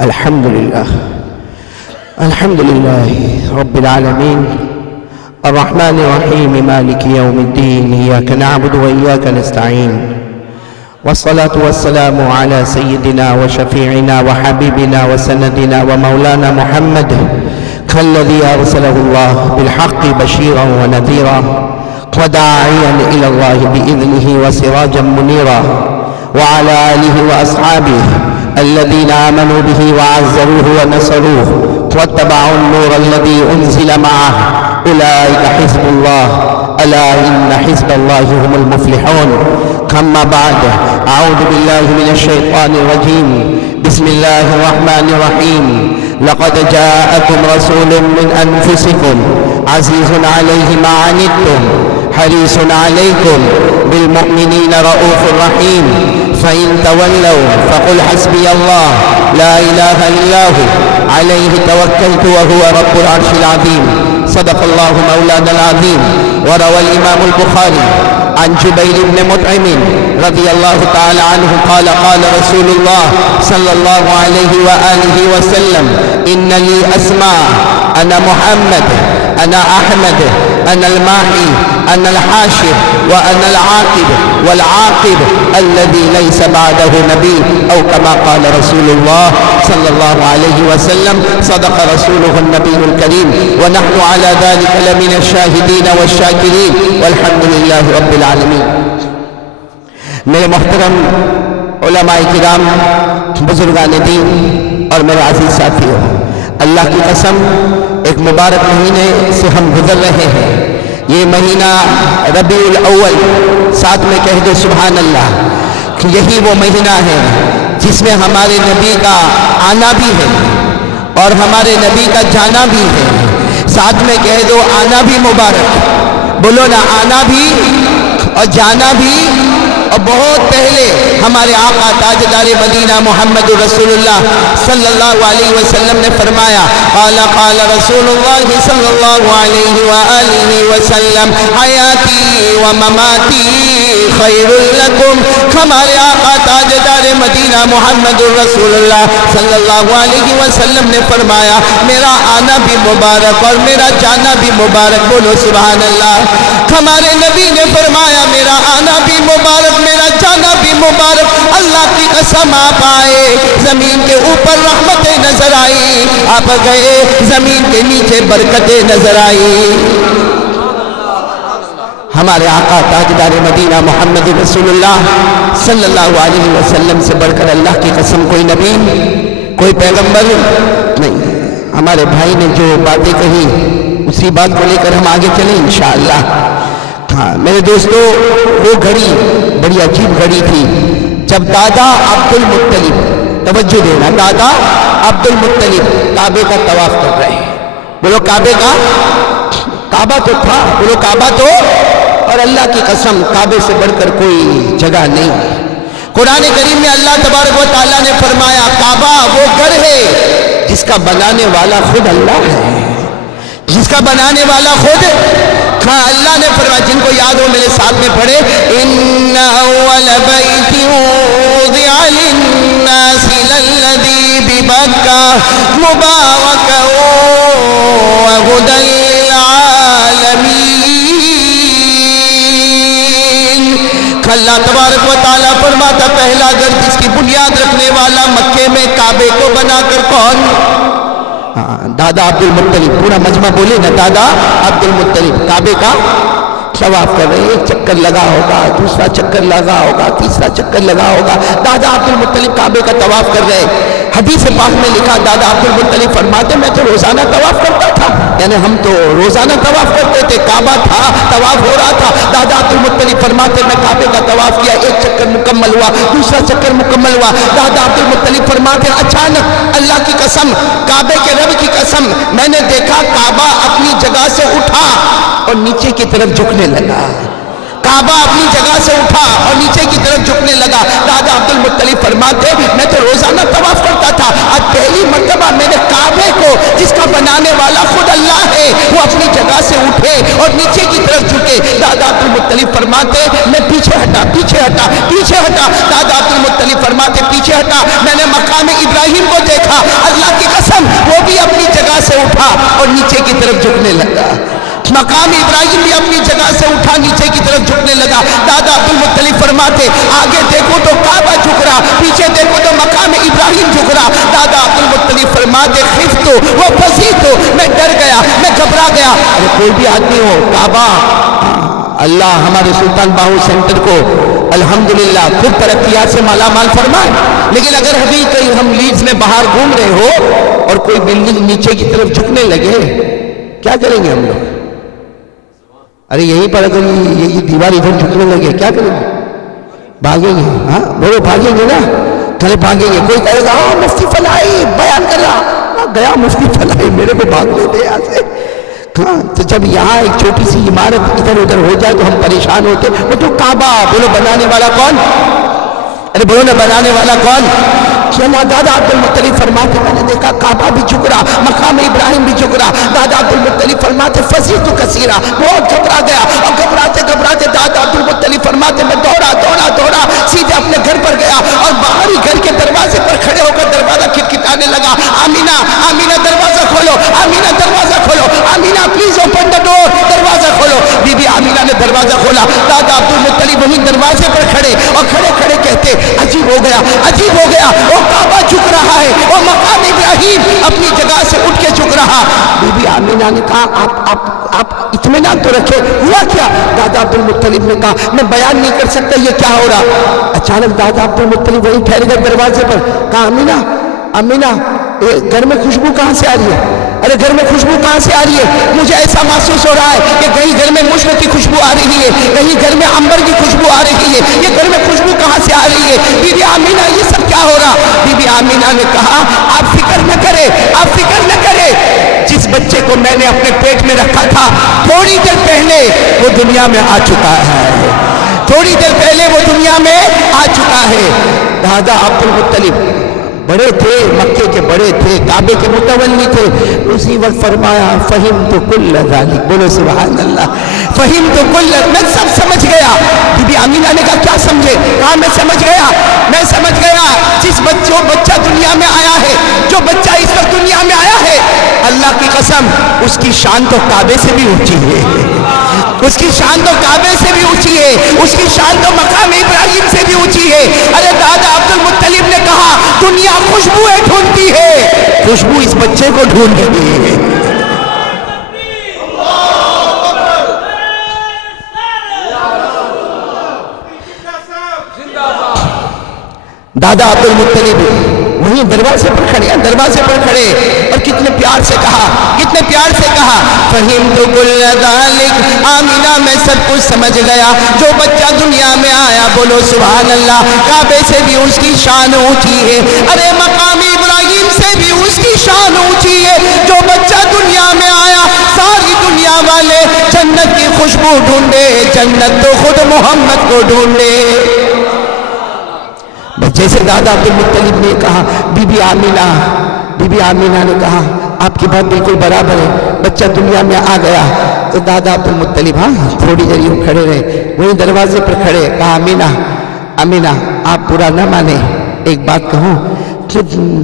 الحمد لله رب العالمين الرحمن الرحيم مالك يوم الدين إياك نعبد وإياك نستعين والصلاة والسلام على سيدنا وشفيعنا وحبيبنا وسندنا ومولانا محمد كالذي أرسله الله بالحق بشيرا ونذيرا وداعيا إلى الله بإذنه وسراجا منيرا وعلى آله وأصحابه الذين آمنوا به وعزروه ونصروه واتبعوا النور الذي أنزل معه أولئك حزب الله ألا إن حزب الله هم المفلحون. أما بعد، أعوذ بالله من الشيطان الرجيم. بسم الله الرحمن الرحيم. لقد جاءكم رسول من أنفسكم عزيز عليه ما عنتم حريص عليكم بالمؤمنين رؤوف رحيم. فإن تولوا فقل حسبي الله لا إله إلا هو عليه توكلت وهو رب العرش العظيم. صدق الله مولانا العظيم. وروى الإمام البخاري عن جبير بن مطعم رضي الله تعالى عنه قال قال رسول الله صلى الله عليه وآله وسلم: إن لي أسماء، أنا محمد، أنا أحمد، أنا الماحي، أنا الحاشر، وأنا العاقب، والعاقب الذي ليس بعده نبي، أو كما قال رسول الله صلى الله عليه وسلم. صدق رسوله النبي الكريم، ونحن على ذلك لمن الشاهدين والشاكرين، والحمد لله رب العالمين. میرے محترم علماء کرام، بزرگان دین اور میرے عزیز ساتھیوں، اللہ کی قسم ایک مبارک مہینے سے ہم گزر رہے ہیں. یہ مہینہ ربیع الاول، ساتھ میں کہہ دو سبحان اللہ، کہ یہی وہ مہینہ ہے جس میں ہمارے نبی کا آنا بھی ہے اور ہمارے نبی کا جانا بھی ہے. ساتھ میں کہہ دو آنا بھی مبارک، بولو نا، آنا بھی اور جانا بھی. اور بہت پہلے ہمارے آقا تاجدار مدینہ محمد رسول اللہ صلی اللہ علیہ وسلم نے فرمایا: قال قال رسول اللہ صلی اللہ علیہ وآلہ وسلم: حیاتی و مماتی خیر لکم. ہمارے آقا تاجدار مدینہ محمد رسول اللہ صلی اللہ علیہ وسلم نے فرمایا: میرا آنا بھی مبارک اور میرا جانا بھی مبارک. بولو سبحان اللہ. ہمارے نبی نے فرمایا: میرا آنا بھی مبارک، میرا جانا بھی مبارک. اللہ کی قسم آپ آئے، زمین کے اوپر رحمتیں نظر آئی، آپ گئے، زمین کے نیچے برکتیں نظر آئی. ہمارے آقا تاجدار مدینہ محمد رسول اللہ صلی اللہ علیہ وسلم سے بڑھ کر اللہ کی قسم کوئی نبی، کوئی پیغمبر نہیں. ہمارے بھائی نے جو باتیں کہی اسی بات کو لے کر ہم آگے چلیں انشاءاللہ. ہاں میرے دوستو، وہ گھڑی بڑی عجیب گھڑی تھی جب دادا عبد المطلب، توجہ دینا، دادا عبد المطلب کعبے کا طواف کر رہے ہیں. بولو کعبے کا، کعبہ تو تھا، بولو کعبہ تو. اور اللہ کی قسم کعبے سے بڑھ کر کوئی جگہ نہیں. قرآن کریم میں اللہ تبارک و تعالیٰ نے فرمایا: کعبہ وہ گھر ہے جس کا بنانے والا خود اللہ ہے، جس کا بنانے والا خود. ہاں اللہ نے فرمایا، جن کو یاد ہو میرے ساتھ میں پڑھے: ان اول بیت وضع للناس للذی ببکہ مبارکا وہدی للعالمین. اللہ تبارک و تعالیٰ فرماتا، پہلا گھر جس کی بنیاد رکھنے والا مکے میں کعبے کو بنا کر کون؟ دادا عبد المطلب. پورا مجمع بولے نا، دادا عبد المطلب کعبے کا طواف کر رہے. ایک چکر لگا ہوگا، دوسرا چکر لگا ہوگا، تیسرا چکر لگا ہوگا. دادا عبد المطلب کعبے کا طواف کر رہے. حدیث پاک میں لکھا، دادا عبد المطلب فرماتے: میں تو روزانہ طواف کرتا تھا. یعنی ہم تو روزانہ طواف کرتے تھے، کعبہ تھا، طواف ہو رہا تھا. دادا عبد المطلب فرماتے: میں کعبے کا طواف کیا، ایک چکر مکمل ہوا، دوسرا چکر مکمل ہوا. دادا عبد المطلب فرماتے: اچانک اللہ کی قسم، کعبے کے رب کی قسم، میں نے دیکھا کعبہ اپنی جگہ سے اٹھا اور نیچے کی طرف جھکنے لگا. کعبہ اپنی جگہ سے اٹھا اور نیچے کی طرف جھکنے لگا. دادا عبد المطلب فرماتے: میں تو روزانہ طواف کرتا تھا، آج پہلی مرتبہ میں نے کعبے کو، جس کا بنانے والا خود اللہ ہے، وہ اپنی جگہ سے اٹھے اور نیچے کی طرف جھکے. دادا عبد المطلب فرماتے میں پیچھے ہٹا پیچھے ہٹا پیچھے ہٹا. دادا عبد المطلب فرماتے پیچھے ہٹا, میں نے مقام ابراہیم کو دیکھا, اللہ کی قسم وہ بھی اپنی جگہ سے اٹھا اور نیچے کی طرف جھکنے لگا. مقام ابراہیم بھی اپنی جگہ سے اٹھا نیچے کی طرف جھکنے لگا. دادا عبد المطلب فرماتے آگے دیکھو تو کعبہ جھک رہا, پیچھے دیکھو تو مقام ابراہیم جھک رہا. دادا عبد المطلب فرماتے خفتو وہ فزیتو, میں ڈر گیا, میں گھبرا گیا. ارے کوئی بھی آدمی ہو, کعبہ اللہ ہمارے سلطان باہو سینٹر کو الحمدللہ خود ترقیات سے مالا مال فرمائے, لیکن اگر ابھی کہیں ہم لیڈز میں باہر گھوم رہے ہو اور کوئی بلڈنگ نیچے کی طرف جھکنے لگے, کیا کریں گے ہم لوگ؟ ارے یہیں پر اگر یہ دیوار ادھر جھکنے لگے کیا کریں گے؟ بھاگیں گے. ہاں بولو بھاگیں گے نا, کھلے بھاگیں گے. کوئی کہے گا ہاں مفتی فلائی بیان کر رہا, گیا مفتی فلائی میرے کو بھاگنے دے یہاں سے. ہاں تو جب یہاں ایک چھوٹی سی عمارت ادھر ادھر ہو جائے تو ہم پریشان ہوتے. وہ تو کعبہ, بولو بنانے والا کون؟ ارے بولو نا بنانے والا کون؟ چلا. دادا عبد المطلب فرماتے میں نے دیکھا کعبہ بھی جھک رہا, مقام ابراہیم بھی جھک رہا. دادا عبد المطلب فرماتے فزیت کثیرہ, بہت گھبرا گیا, اور گھبراتے گھبراتے دادا عبد المطلب فرماتے میں دوڑا دوڑا دوڑا سیدھے اپنے گھر پر گیا اور باہری گھر کے دروازے پر کھڑے ہو کر دروازہ کھٹکھٹانے لگا. آمینہ آمینہ دروازہ کھولو, آمینہ دروازہ کھولو, آمینہ پلیز اوپن دا ڈور, دروازہ کھولو. بی بی آمینہ نے دروازہ کھولا. دادا عبد المطلب وہیں دروازے پر کھڑے اور کھڑے کھڑے کہتے عجیب ہو گیا, عجیب ہو گیا, وہ کعبہ جھک رہا ہے اور مقام ابراہیم اپنی جگہ سے اٹھ کے جھک رہا. بی بی آمینہ نے کہا آپ اطمینان تو رکھے, ہوا کیا؟ دادا عبد المطلب نے کہا میں بیان نہیں کر سکتا یہ کیا ہو رہا. اچانک دادا عبد المطلب وہیں ٹھہر گئے دروازے پر. کہا آمینہ آمینہ گھر میں خوشبو کہاں سے آ رہی ہے؟ ارے گھر میں خوشبو کہاں سے آ رہی ہے؟ مجھے ایسا محسوس ہو رہا ہے کہ کہیں گھر میں مشک کی خوشبو آ رہی ہے, کہیں گھر میں عنبر کی خوشبو آ رہی ہے, یہ گھر میں خوشبو کہاں سے آ رہی ہے؟ بی بی آمینہ یہ سب کیا ہو رہا؟ بی بی آمینہ نے کہا آپ فکر نہ کرے, آپ فکر نہ کرے, جس بچے کو میں نے اپنے پیٹ میں رکھا تھا تھوڑی دیر پہلے وہ دنیا میں آ چکا ہے, تھوڑی دیر پہلے وہ دنیا میں آ چکا ہے. دادا عبد المطلب بڑے تھے, مکے کے بڑے تھے, کعبے کے متولی تھے. اسی وقت فرمایا فہمت کل ذالک, بولو سبحان اللہ, فہمت کل, میں سب سمجھ گیا. بی بی آمینہ نے کہا کیا سمجھے؟ کہا میں سمجھ گیا, میں سمجھ گیا. جس بچہ دنیا میں آیا ہے, جو بچہ اس وقت دنیا میں آیا ہے, اللہ کی قسم اس کی شان تو کعبے سے بھی اونچی ہے, اس کی شان تو کعبے سے بھی اونچی ہے, اس کی شان تو مقام ابراہیم سے بھی اونچی ہے. ارے دادا عبد المطلب نے کہا دنیا خوشبوئیں ڈھونڈتی ہے, خوشبو اس بچے کو ڈھونڈ رہی ہے. دادا عبد المطلب وہیں دروازے پر کھڑے, دروازے پر کھڑے, اور کتنے پیار سے کہا, کتنے پیار سے کہا فہمت کل ذالک, آمینہ میں سب کچھ سمجھ گیا. جو بچہ دنیا میں آیا, بولو سبحان اللہ, کعبے سے بھی اس کی شان اونچی ہے, ارے مقام ابراہیم سے بھی اس کی شان اونچی ہے. جو بچہ دنیا میں آیا, ساری دنیا والے جنت کی خوشبو ڈھونڈے, جنت تو خود محمد کو ڈھونڈے. جیسے دادا عبد المطلب نے کہا, بی بی آمینہ نے کہا آپ کی بات بالکل برابر ہے, بچہ دنیا میں آ گیا. تو دادا عبد المطلب ہاں تھوڑی دیر یوں کھڑے رہے, وہیں دروازے پر کھڑے. کہا آمینہ آپ برا نہ مانے, ایک بات کہوں.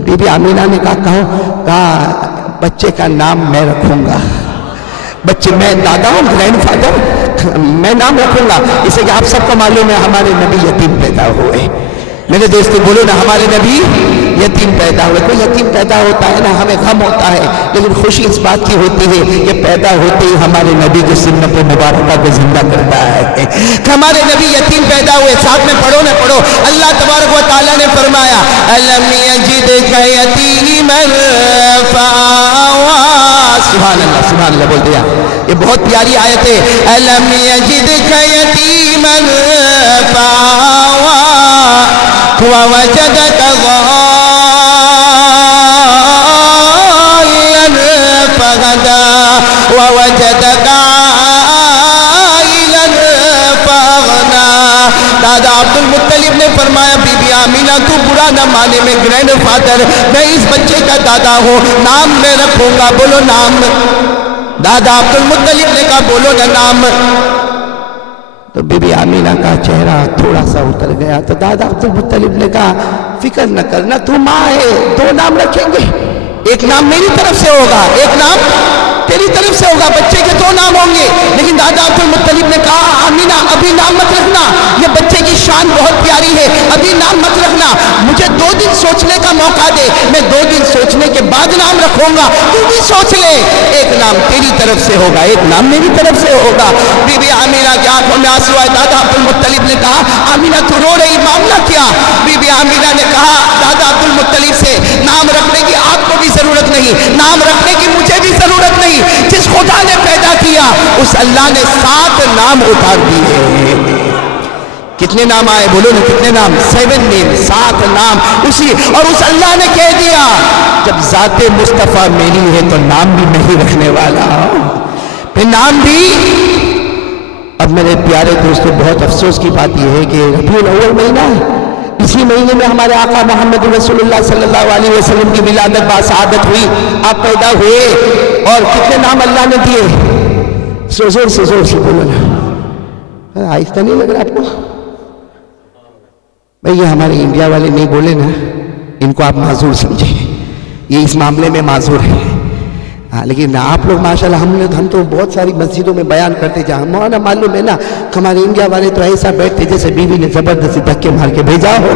بی بی آمینہ نے کہا بچے کا نام میں رکھوں گا, بچے میں دادا ہوں, گرینڈ فادر, میں نام رکھوں گا. اسے کہ آپ سب کو معلوم ہے ہمارے نبی یتیم پیدا ہوئے. میرے دوستو بولو نا, ہمارے نبی یتیم پیدا ہوئے. کوئی یتیم پیدا ہوتا ہے نا ہمیں غم ہوتا ہے, لیکن خوشی اس بات کی ہوتی ہے کہ پیدا ہوتے ہی ہمارے نبی کی سنت مبارکہ کو زندہ کرتا ہے. ہمارے نبی یتیم پیدا ہوئے. ساتھ میں پڑھو نا, پڑھو. اللہ تبارک و تعالیٰ نے فرمایا الم یجدک یتیما فآویٰ, سبحان اللہ, سبحان اللہ بول دیا. یہ بہت پیاری آیت ہے. الم یجدک یتیما فآویٰ ووجدك ضالا فهدى ووجدك عائلا فأغنى. دادا عبد المطلب نے فرمایا بی بی آمینہ تو برا نہ مانے, میں گرینڈ فادر, میں اس بچے کا دادا ہوں, نام میں رکھوں گا. بولو نام. دادا عبد المطلب نے کہا بولو نا نام. تو بی بی آمینہ کا چہرہ تھوڑا سا اتر گیا. تو دادا عبدالمطلب نے کہا فکر نہ کرنا، تو ماں ہے، 2 نام رکھیں گے، ایک نام میری طرف سے ہوگا، ایک نام تیری طرف سے ہوگا، بچے کے 2 نام ہوں گے. لیکن دادا عبدالمطلب نے کہا آمینہ ابھی نام مت رکھنا، یہ بچے کی شان بہت پیاری ہے، ابھی نام مت رکھنا، مجھے 2 دن سوچنے کا موقع دے، میں 2 دن سوچنے کے بعد نام رکھوں گا، تو بھی سوچ لے، ایک نام تیری طرف سے ہوگا، ایک نام میری طرف سے ہوگا. بی بی آمینہ کی آنکھوں میں آنسو آئے. دادا عبدالمطلب نے کہا آمینہ تو رو رہی، معاملہ کیا؟ بی بی آمینہ نے کہا دادا عبدالمطلب سے نام رکھنے کی آپ کو بھی ضرورت نہیں، نام رکھنے کی مجھے بھی ضرورت نہیں، جس خدا نے پیدا کیا اس اللہ نے 7 نام اتار دیے. کتنے نام آئے بولو نا، کتنے نام؟ 7 نیم، 7 نام اسی. اور اس اللہ نے کہہ دیا جب ذات مصطفیٰ میری ہے تو نام بھی میں ہی رکھنے والا ہوں. پھر نام بھی. اب میرے پیارے دوستو بہت افسوس کی بات یہ ہے کہ ربیع الاول مہینہ ہے، اسی مہینے میں ہمارے آقا محمد رسول اللہ صلی اللہ علیہ وسلم کی ولادت باسعادت ہوئی، آپ پیدا ہوئے. اور کتنے نام اللہ نے دیے؟ زور سے بولو نا، آہستہ نہیں لگ رہا آپ کو؟ بھئی یہ ہمارے انڈیا والے نہیں بولے نا، ان کو آپ معذور سمجھیں، یہ اس معاملے میں معذور ہے. لیکن آپ لوگ ماشاءاللہ ہم تو بہت ساری مسجدوں میں بیان کرتے جہاں مولانا معلوم ہے نا، ہمارے انڈیا والے تو ایسا بیٹھتے جیسے بیوی نے زبردستی دھکے مار کے بھیجا ہو.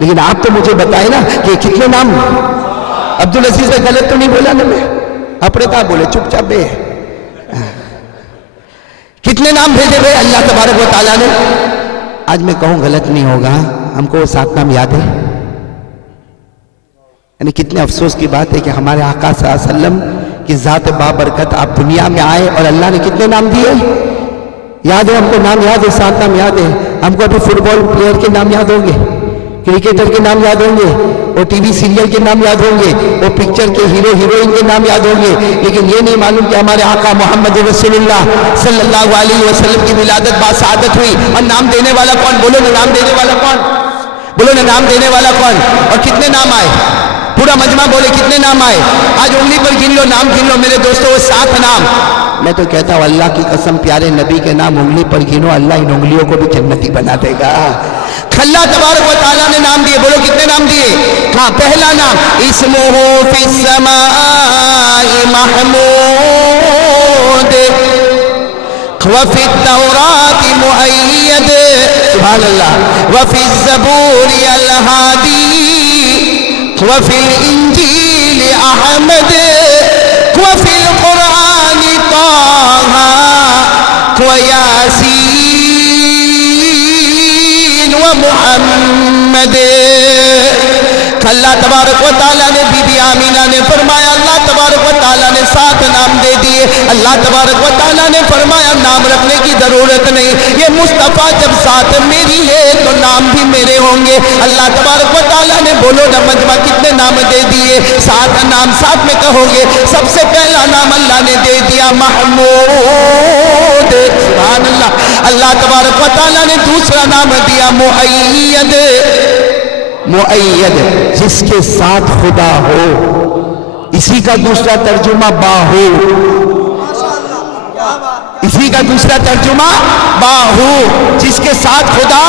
لیکن آپ تو مجھے بتائے نا کہ کتنے نام؟ عبدالعزیز نے غلط تو نہیں بولا نا؟ میں اپنے کہاں بولے، چپ چاپ بے. کتنے نام بھیجے ہوئے اللہ تبارک و تعالیٰ نے؟ آج میں کہوں غلط نہیں ہوگا، ہم کو 7 نام یاد ہے. یعنی کتنے افسوس کی بات ہے کہ ہمارے آقا صلی اللہ علیہ وسلم کی ذات بابرکت آپ دنیا میں آئے اور اللہ نے کتنے نام دیے؟ یاد ہے ہم کو، نام یاد ہے، 7 نام یاد ہے. ہم کو ابھی فٹ بال پلیئر کے نام یاد ہوں گے، کرکٹر کے نام یاد ہوں گے، اور ٹی وی سیریل کے نام یاد ہوں گے، اور پکچر کے ہیرو ہیروئن کے نام یاد ہوں گے. لیکن یہ نہیں معلوم کہ ہمارے آقا محمد رسول اللہ صلی اللہ علیہ وسلم کی ولادت باسعادت ہوئی. اور نام دینے والا کون؟ بولو نا، نام دینے والا کون؟ بولو نا، نام دینے والا کون؟ اور کتنے نام آئے؟ پورا مجمع بولے کتنے نام آئے؟ آج انگلی پر گن لو، نام گن لو میرے دوستو، وہ 7 نام. میں تو کہتا ہوں اللہ کی قسم پیارے نبی کے نام انگلی پر گنو، اللہ ان انگلیوں کو بھی جنتی بنا دے گا. اللہ تبارک و تعالیٰ نے نام دیے، بولو کتنے نام دیے؟ ہاں، پہلا نام اسمہ فی السماء محمود وفی التوراۃ مؤید، سبحان اللہ، وفی الزبور الہادی وفی الانجیل احمد وفی القرآن طه ویاسین ومحمد. اللہ تبارک و تعالیٰ نے بی بی آمینہ نے فرمایا، اللہ تبارک و تعالیٰ نے 7 نام دے دیے. اللہ تبارک و تعالیٰ نے فرمایا نام رکھنے کی ضرورت نہیں، یہ مصطفیٰ جب ساتھ میری ہے تو نام بھی میرے ہوں گے. اللہ تبارک و تعالیٰ نے بولو نا مجمع کتنے نام دے دیے؟ 7 نام ساتھ میں کہو گے. سب سے پہلا نام اللہ نے دے دیا محمود، سبحان اللہ. اللہ تبارک و تعالیٰ نے دوسرا نام دیا مؤید. مؤید جس کے ساتھ خدا ہو، اسی کا دوسرا ترجمہ باہو. اسی کا دوسرا ترجمہ باہو، جس کے ساتھ خدا.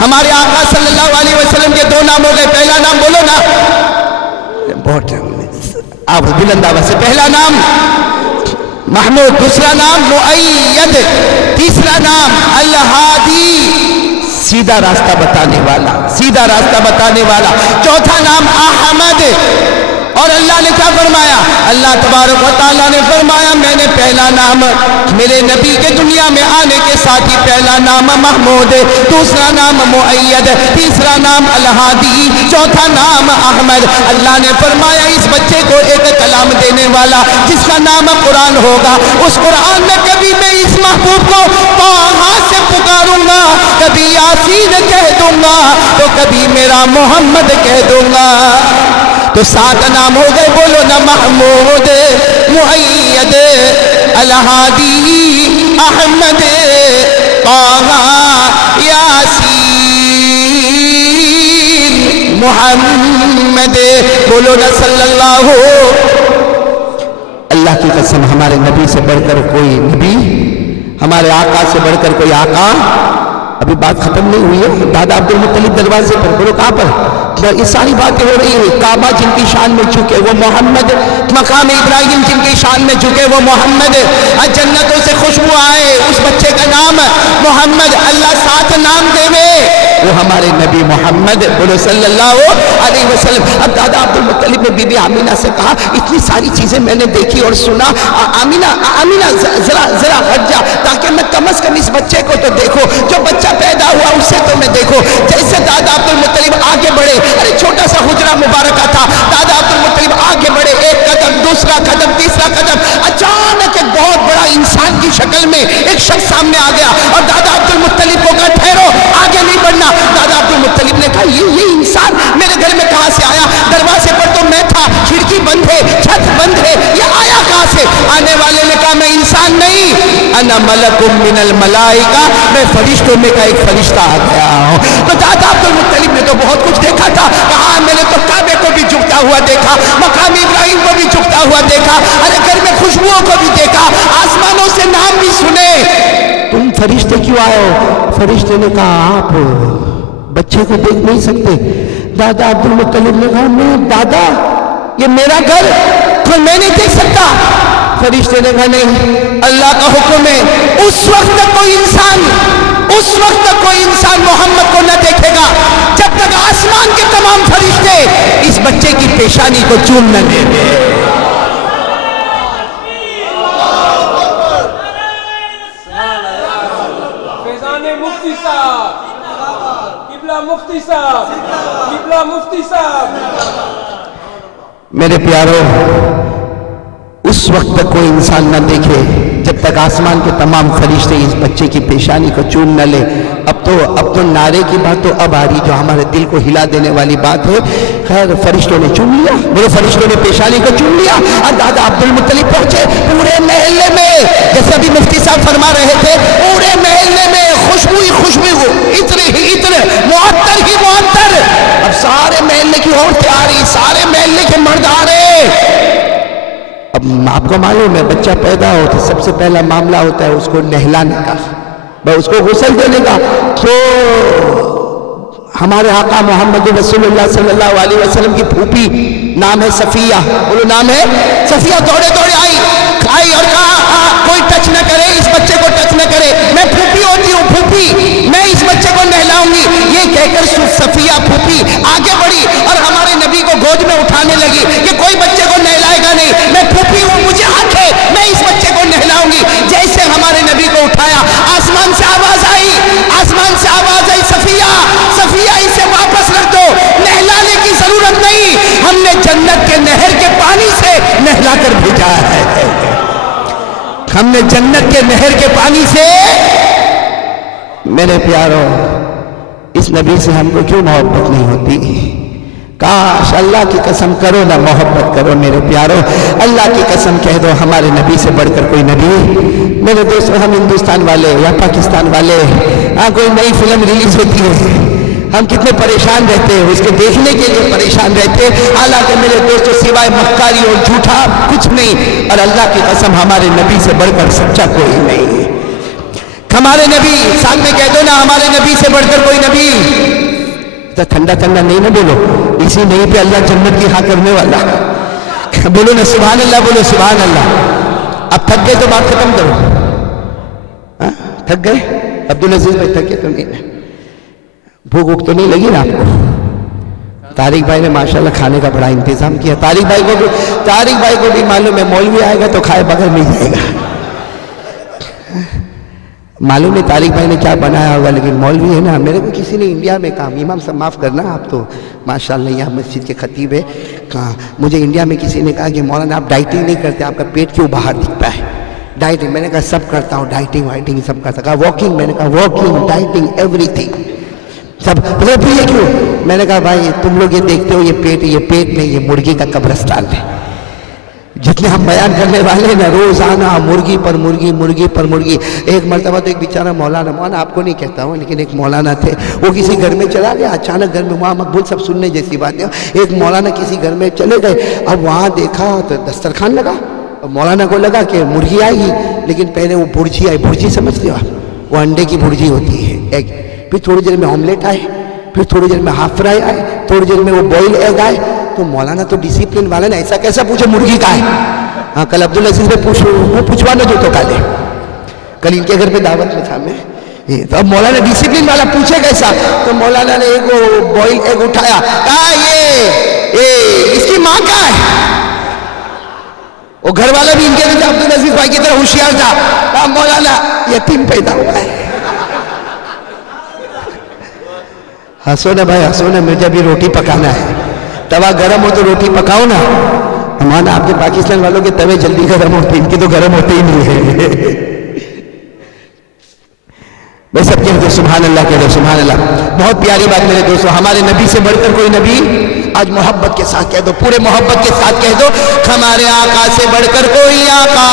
ہمارے آقا صلی اللہ علیہ وسلم کے 2 نام ہو گئے. پہلا نام بولو نا، بہت آپ بلند آواز سے، پہلا نام محمود، دوسرا نام مؤید، تیسرا نام الہادی، سیدھا راستہ بتانے والا، سیدھا راستہ بتانے والا. چوتھا نام احمد. اور اللہ نے کیا فرمایا؟ اللہ تبارک و تعالیٰ نے فرمایا میں نے پہلا نام میرے نبی کے دنیا میں آنے کے ساتھ ہی پہلا نام محمود، دوسرا نام مؤید، تیسرا نام الہادی، چوتھا نام احمد. اللہ نے فرمایا اس بچے کو ایک کلام دینے والا جس کا نام قرآن ہوگا، اس قرآن میں کبھی میں اس محبوب کو طه سے پکاروں گا، کبھی یاسین کہہ دوں گا، تو کبھی میرا محمد کہہ دوں گا. تو 7 نام ہو گئے. بولو نا، محمود، مؤید، الہادی، احمد، طه، یاسین، محمد. بولو نا صلی اللہ. اللہ کی قسم ہمارے نبی سے بڑھ کر کوئی نبی ہمارے آقا سے بڑھ کر کوئی آقا؟ ابھی بات ختم نہیں ہوئی ہے. دادا عبد المطلب دروازے پر، بولو کہاں پر؟ یہ ساری باتیں ہو رہی ہیں. کعبہ جن کی شان میں جھکے وہ محمد، مقام ابراہیم جن کی شان میں جھکے وہ محمد، جنتوں سے خوشبو آئے اس بچے کا نام محمد، اللہ ساتھ نام دے وہ ہمارے نبی محمد، بولو صلی اللہ علیہ وسلم. اب دادا عبد المطلب نے بی بی آمینہ سے کہا اتنی ساری چیزیں میں نے دیکھی اور سنا، آمینہ ذرا ہٹ جا تاکہ میں کم از کم اس بچے کو تو دیکھو، جو بچہ پیدا ہوا اسے تو میں دیکھو. جیسے دادا عبد المطلب آگے بڑھے، ارے چھوٹا سا حجرہ مبارکہ تھا، دادا عبد المطلب آگے بڑھے، ایک قدم، دوسرا قدم، تیسرا قدم، اچانک ایک بہت بڑا انسان کی شکل میں ایک شخص سامنے آ گیا اور دادا عبد المطلب کو کہا ٹھہرو، آگے نہیں بڑھنا. دادا عبد المطلب نے کہا یہ انسان میرے گھر میں کہاں سے آیا؟ دروازے پر تو میں تھا، کھڑکی بند ہے، چھت بند ہے، یہ آیا کہاں سے؟ آنے والے نے کہا میں انسان نہیں، انا ملک من الملائکہ، میں فرشتوں میں کا ایک فرشتہ آ گیا ہوں. تو دادا عبد المطلب نے تو بہت کچھ دیکھا تھا، کہا میں نے تو کعبے کو بھی جھکتا ہوا دیکھا، مقام ابراہیم کو بھی جھکتا ہوا دیکھا، ارے گھر میں خوشبوؤں کو بھی دیکھا، آسمانوں سے نام بھی سنے. تم فرشتے کیوں آئے ہو؟ فرشتے نے کہا آپ بچے کو دیکھ نہیں سکتے. دادا عبد المطلب نے کہا میں دادا یہ میرا گھر تو میں نہیں دیکھ سکتا. فرشتے نے کہا نہیں، اللہ کا حکم ہے اس وقت تک کوئی انسان محمد کو نہ دیکھے گا جب تک آسمان کے تمام فرشتے اس بچے کی پیشانی کو چوم نہ دیں گے. مفتی صاحب میرے پیارو، اس وقت تک کوئی انسان نہ دیکھے جب تک آسمان کے تمام فرشتے اس بچے کی پیشانی کو چوم نہ لے. اب تو نعرے کی بات تو اب آ رہی جو ہمارے دل کو ہلا دینے والی بات ہے. خیر فرشتوں نے چوم لیا، میرے فرشتوں نے پیشانی کو چوم لیا اور دادا عبد المطلب پہنچے. پورے محلے میں جیسے ابھی مفتی صاحب فرما رہے تھے، پورے محلے میں خوشبو ہی خوشبو، عطر ہی عطر، معطر ہی معطر. اب سارے محلے کی عورتیں آ رہی، سارے محلے کے مرد آ رہے. اب آپ کو معلوم ہے بچہ پیدا ہو تو سب سے پہلا معاملہ ہوتا ہے اس کو نہلانے کا، اس کو غسل دینے کا. تو ہمارے آقا محمد رسول اللہ صلی اللہ علیہ وسلم کی پھوپھی نام ہے صفیہ، بولو نام ہے صفیہ. دوڑے آئی اور کہا کوئی ٹچ نہ کرے اس بچے کو، ٹچ نہ کرے، میں پھوپھی ہوتی ہوں، پھوپھی میں اس بچے کو نہلاؤں گی. یہ کہہ کر صفیہ پھوپھی آگے بڑھی اور ہمارے نبی کو گود میں اٹھانے لگی کہ کوئی بچے کو نہلائے گا نہیں، میں پھوپھی ہوں، مجھے حق ہے، میں اس بچے کو نہلاؤں گی. جیسے ہمارے نبی کو اٹھایا آسمان سے آواز آئی، صفیہ اسے واپس رکھ دو، نہلانے کی ضرورت نہیں، ہم نے جنت کے نہر کے پانی سے نہلا کر بھیجا ہے. ہم نے جنت کے نہر کے پانی سے. میرے پیارو، اس نبی سے ہم کو کیوں محبت نہیں ہوتی؟ کاش اللہ کی قسم کرو نہ محبت کرو میرے پیارو، اللہ کی قسم کہہ دو ہمارے نبی سے بڑھ کر کوئی نبی. میرے دوستو، ہم ہندوستان والے یا پاکستان والے کوئی نئی فلم ریلیز ہوتی ہے ہم کتنے پریشان رہتے ہیں، اس کے دیکھنے کے لیے پریشان رہتے ہیں. حالانکہ میرے دوستو سوائے مکاری اور جھوٹا کچھ نہیں، اور اللہ کی قسم ہمارے نبی سے بڑھ کر سچا کوئی نہیں. ہمارے نبی ساتھ میں کہہ دو نا، ہمارے نبی سے بڑھ کر کوئی نبی. ٹھنڈا نہیں نہ بولو، اسی نہیں پہ اللہ جنت کی ہاں کرنے والا. بولو نا سبحان اللہ، بولو سبحان اللہ. اب تھک گئے تو بات ختم کرو. تھک گئے عبدالعزیز بھائی؟ تھکے تو نہیں، بھوک تو نہیں لگی نا آپ کو؟ طارق بھائی نے ماشاءاللہ کھانے کا بڑا انتظام کیا. طارق بھائی کو بھی معلوم ہے مولوی آئے گا تو کھائے بغیر نہیں جائے گا. معلوم نہیں طارق بھائی نے کیا بنایا ہوگا، لیکن مولوی ہے نا. میرے کو کسی نے انڈیا میں کہا، امام صاحب معاف کرنا، آپ تو ماشاءاللہ یہاں مسجد کے خطیب ہے، کہا مجھے انڈیا میں کسی نے کہا کہ مولانا آپ ڈائٹنگ نہیں کرتے، آپ کا پیٹ کیوں باہر دکھتا ہے؟ ڈائٹنگ، میں نے کہا سب کرتا ہوں، ڈائٹنگ سب کرتا. کہا واکنگ، میں نے کہا واکنگ، ڈائٹنگ، ایوری تھنگ سب. پھر یہ کیوں؟ میں نے کہا بھائی تم لوگ یہ دیکھتے ہو یہ پیٹ میں یہ مرغی کا قبرستان ہے. جتنے ہم بیان کرنے والے ہیں نا، روزانہ مرغی پر مرغی. ایک مرتبہ تو ایک بیچارہ مولانا آپ کو نہیں کہتا ہوں، لیکن ایک مولانا تھے، وہ کسی گھر میں چلا گیا. اچانک گھر میں وہاں مقبول سب سننے جیسی باتیں، ایک مولانا کسی گھر میں چلے گئے. اب وہاں دیکھا تو دسترخوان لگا، مولانا کو لگا کہ مرغی آئے گی، لیکن پہلے وہ برجی آئی. برجی سمجھتے ہو آپ؟ وہ انڈے کی برجی ہوتی ہے ایگ. پھر تھوڑی دیر میں آملیٹ آئے، پھر تھوڑی دیر میں ہاف فرائی آئے، تھوڑی دیر میں وہ بوائل ایگ آئے. تو مولانا تو ڈسپلن والا نا، ایسا کیسا پوچھے مرغی کا ہے؟ ہاں کل عبدالعزیز میں پوچھوانا جو تو کالے، کل ان کے گھر پہ دعوت میں تھا میں. تو اب مولانا ڈسپلن والا پوچھے کیسا؟ تو مولانا نے ایک وہ بوائل ایگ اٹھایا، کہا یہ اس کی ماں کا ہے. وہ گھر والا بھی ان کے لیے عبدالعزیز بھائی کی طرح ہوشیار تھا. کہا مولانا یتیم پیدا ہوا ہے. ہنسو نا بھائی ہنسو نا، مجھے بھی روٹی پکانا ہے. توا گرم ہو تو روٹی پکاؤ نا. ہمارا آپ کے پاکستان والوں کے توے جلدی گرم ہوتے ہیں، ان کی تو گرم ہوتے ہی نہیں ہے. میں سب کہہ دو سبحان اللہ، کہہ دو سبحان اللہ. بہت پیاری بات میرے دوستو، ہمارے نبی سے بڑھ کر کوئی نبی؟ آج محبت کے ساتھ کہہ دو، پورے محبت کے ساتھ کہہ دو، ہمارے آقا سے بڑھ کر کوئی آقا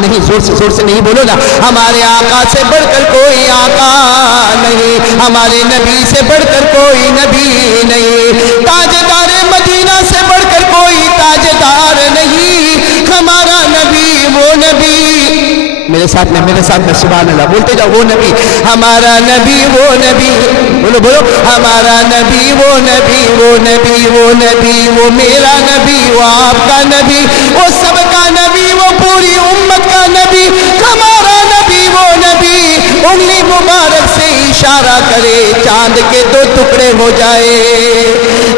نہیں. زور سے نہیں بولو نا. ہمارے آقا سے بڑھ کر کوئی آقا نہیں، ہمارے نبی سے بڑھ کر کوئی نبی نہیں، تاجدار مدینہ سے بڑھ کر کوئی تاجدار نہیں، ہمارا نبی وہ نبی. میرے ساتھ میں سبحان اللہ بولتے جاؤ. وہ نبی ہمارا نبی، وہ نبی، بولو ہمارا نبی وہ نبی، وہ نبی وہ نبی، وہ میرا نبی، وہ آپ کا نبی، وہ سب کا نبی، وہ پوری امت کا نبی، ہمارا نبی وہ نبی. انگلی مبارک سے اشارہ کرے چاند کے 2 ٹکڑے ہو جائے.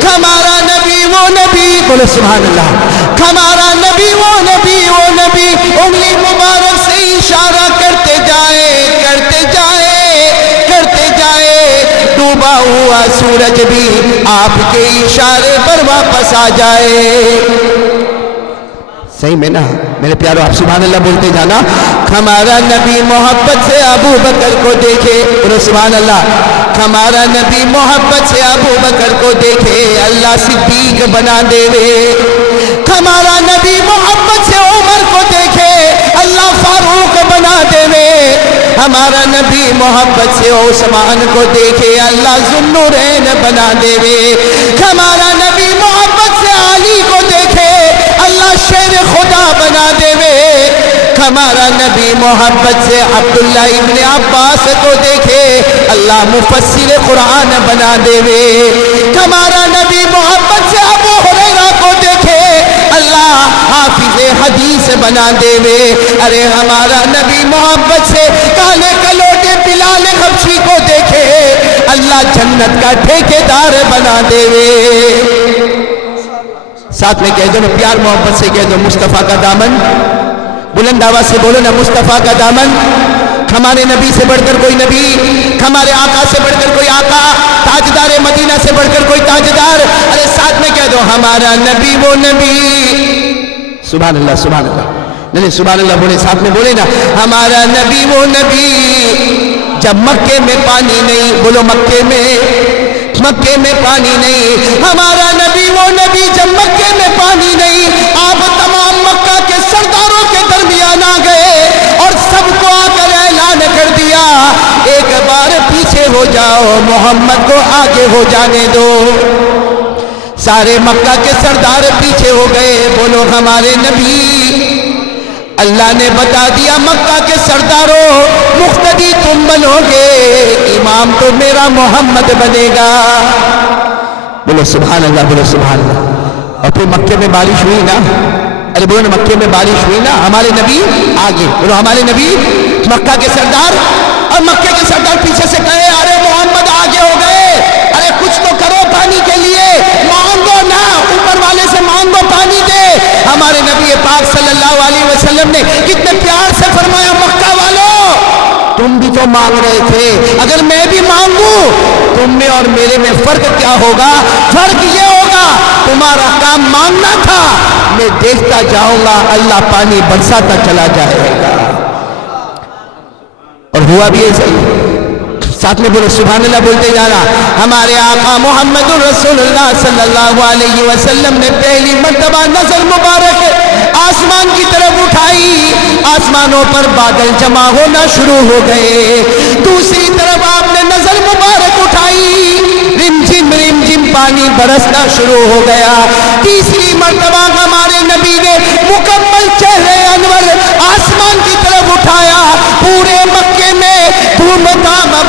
ہمارا نبی وہ نبی، بولو سبحان اللہ. ہمارا نبی وہ نبی، وہ نبی، انگلی مبارک سے اشارہ کرتے جائے کرتے جائے کرتے جائے، ڈوبا ہوا سورج بھی آپ کے اشارے پر واپس آ جائے. صحیح میں نا میرے پیارو؟ آپ سبحان اللہ بولتے جانا. ہمارا نبی محبت سے ابو بکر کو دیکھے، بولو سبحان اللہ. ہمارا نبی محبت سے ابو بکر کو دیکھے اللہ صدیق بنا دے وے. ہمارا نبی محبت سے عمر کو دیکھے اللہ فاروق بنا دے وے. ہمارا نبی محبت سے عثمان کو دیکھے اللہ ذوالنورین بنا دے وے. ہمارا نبی محبت سے علی کو دیکھے اللہ شیر خدا بنا دے وے. ہمارا نبی محبت سے عبداللہ ابن عباس کو دیکھے اللہ مفسر قرآن بنا دے وے. ہمارا نبی محبت سے ابو ہریرہ کو دیکھے اللہ حافظ حدیث بنا دے وے. ارے ہمارا نبی محبت سے کالے کلوٹے بلال حبشی کو دیکھے اللہ جنت کا ٹھیکیدار بنا دے وے. ساتھ میں کہہ دو نا، پیار محبت سے کہہ دو مصطفیٰ کا دامن. بلند آواز سے بولو نا مصطفیٰ کا دامن. ہمارے نبی سے بڑھ کر کوئی نبی، ہمارے آقا سے بڑھ کر کوئی آقا، تاجدار مدینہ سے بڑھ کر کوئی تاجدار. ارے ساتھ میں کہہ دو ہمارا نبی وہ نبی. سبحان اللہ سبحان اللہ. نہیں سبحان اللہ بولے، ساتھ میں بولے نا ہمارا نبی وہ نبی. جب مکے میں پانی نہیں، بولو مکے میں پانی نہیں، ہمارا نبی وہ نبی. جب مکے میں پانی نہیں، آپ تمام مکہ کے سرداروں کے درمیان آ گئے اور سب کو آ کر اعلان کر دیا ایک بار پیچھے ہو جاؤ، محمد کو آگے ہو جانے دو. سارے مکہ کے سردار پیچھے ہو گئے. بولو ہمارے نبی. اللہ نے بتا دیا مکہ کے سرداروں مقتدی تم بنو گے، امام تو میرا محمد بنے گا. بولو سبحان اللہ، بولو سبحان اللہ. اور پھر مکے میں بارش ہوئی نا. ارے بولو نا مکے میں بارش ہوئی نا. ہمارے نبی آگے، بولو ہمارے نبی. مکہ کے سردار اور مکے کے سردار پیچھے سے کہے ارے محمد آگے ہو گئے، ارے کچھ تو کرو پانی کے لیے، مانگو نا، اوپر والے سے مانگو پانی دے. ہمارے نبی پاک صلی اللہ علیہ وسلم نے کتنے پیار سے فرمایا مکہ والوں تم بھی تو مانگ رہے تھے، اگر میں بھی مانگوں تم میں اور میرے میں فرق کیا ہوگا؟ فرق یہ ہوگا تمہارا کام مانگنا تھا، میں دیکھتا جاؤں گا اللہ پانی برساتا چلا جائے گا. اور ہوا بھی ایسا ہی. ساتھ میں بولو سبحان اللہ بولتے جانا. ہمارے آقا محمد رسول اللہ صلی اللہ علیہ وسلم نے پہلی مرتبہ نظر مبارک آسمان کی طرف اٹھائی، آسمانوں پر بادل جمع ہونا شروع ہو گئے. دوسری طرف آپ نے نظر مبارک اٹھائی، رم جم پانی برسنا شروع ہو گیا. تیسری مرتبہ ہمارے نبی نے مکمل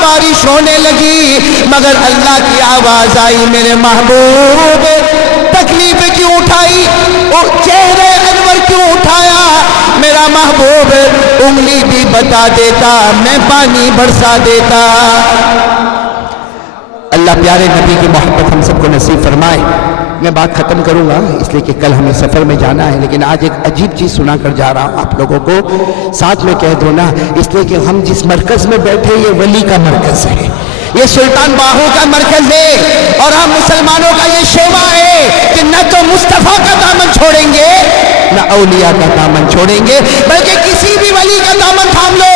بارش ہونے لگی، مگر اللہ کی آواز آئی، میرے محبوب تکلیف کیوں اٹھائی، چہرے انور کیوں اٹھایا؟ میرا محبوب انگلی بھی بتا دیتا، میں پانی برسا دیتا۔ اللہ پیارے نبی کی محبت ہم سب کو نصیب فرمائے۔ میں بات ختم کروں گا اس لیے کہ کل ہمیں سفر میں جانا ہے، لیکن آج ایک عجیب چیز سنا کر جا رہا ہوں آپ لوگوں کو، ساتھ میں کہہ دو نا، اس لیے کہ ہم جس مرکز میں بیٹھے یہ ولی کا مرکز ہے، یہ سلطان باہو کا مرکز ہے، اور ہم مسلمانوں کا یہ شیوا ہے کہ نہ تو مصطفیٰ کا دامن چھوڑیں گے نہ اولیاء کا دامن چھوڑیں گے، بلکہ کسی بھی ولی کا دامن تھام لو۔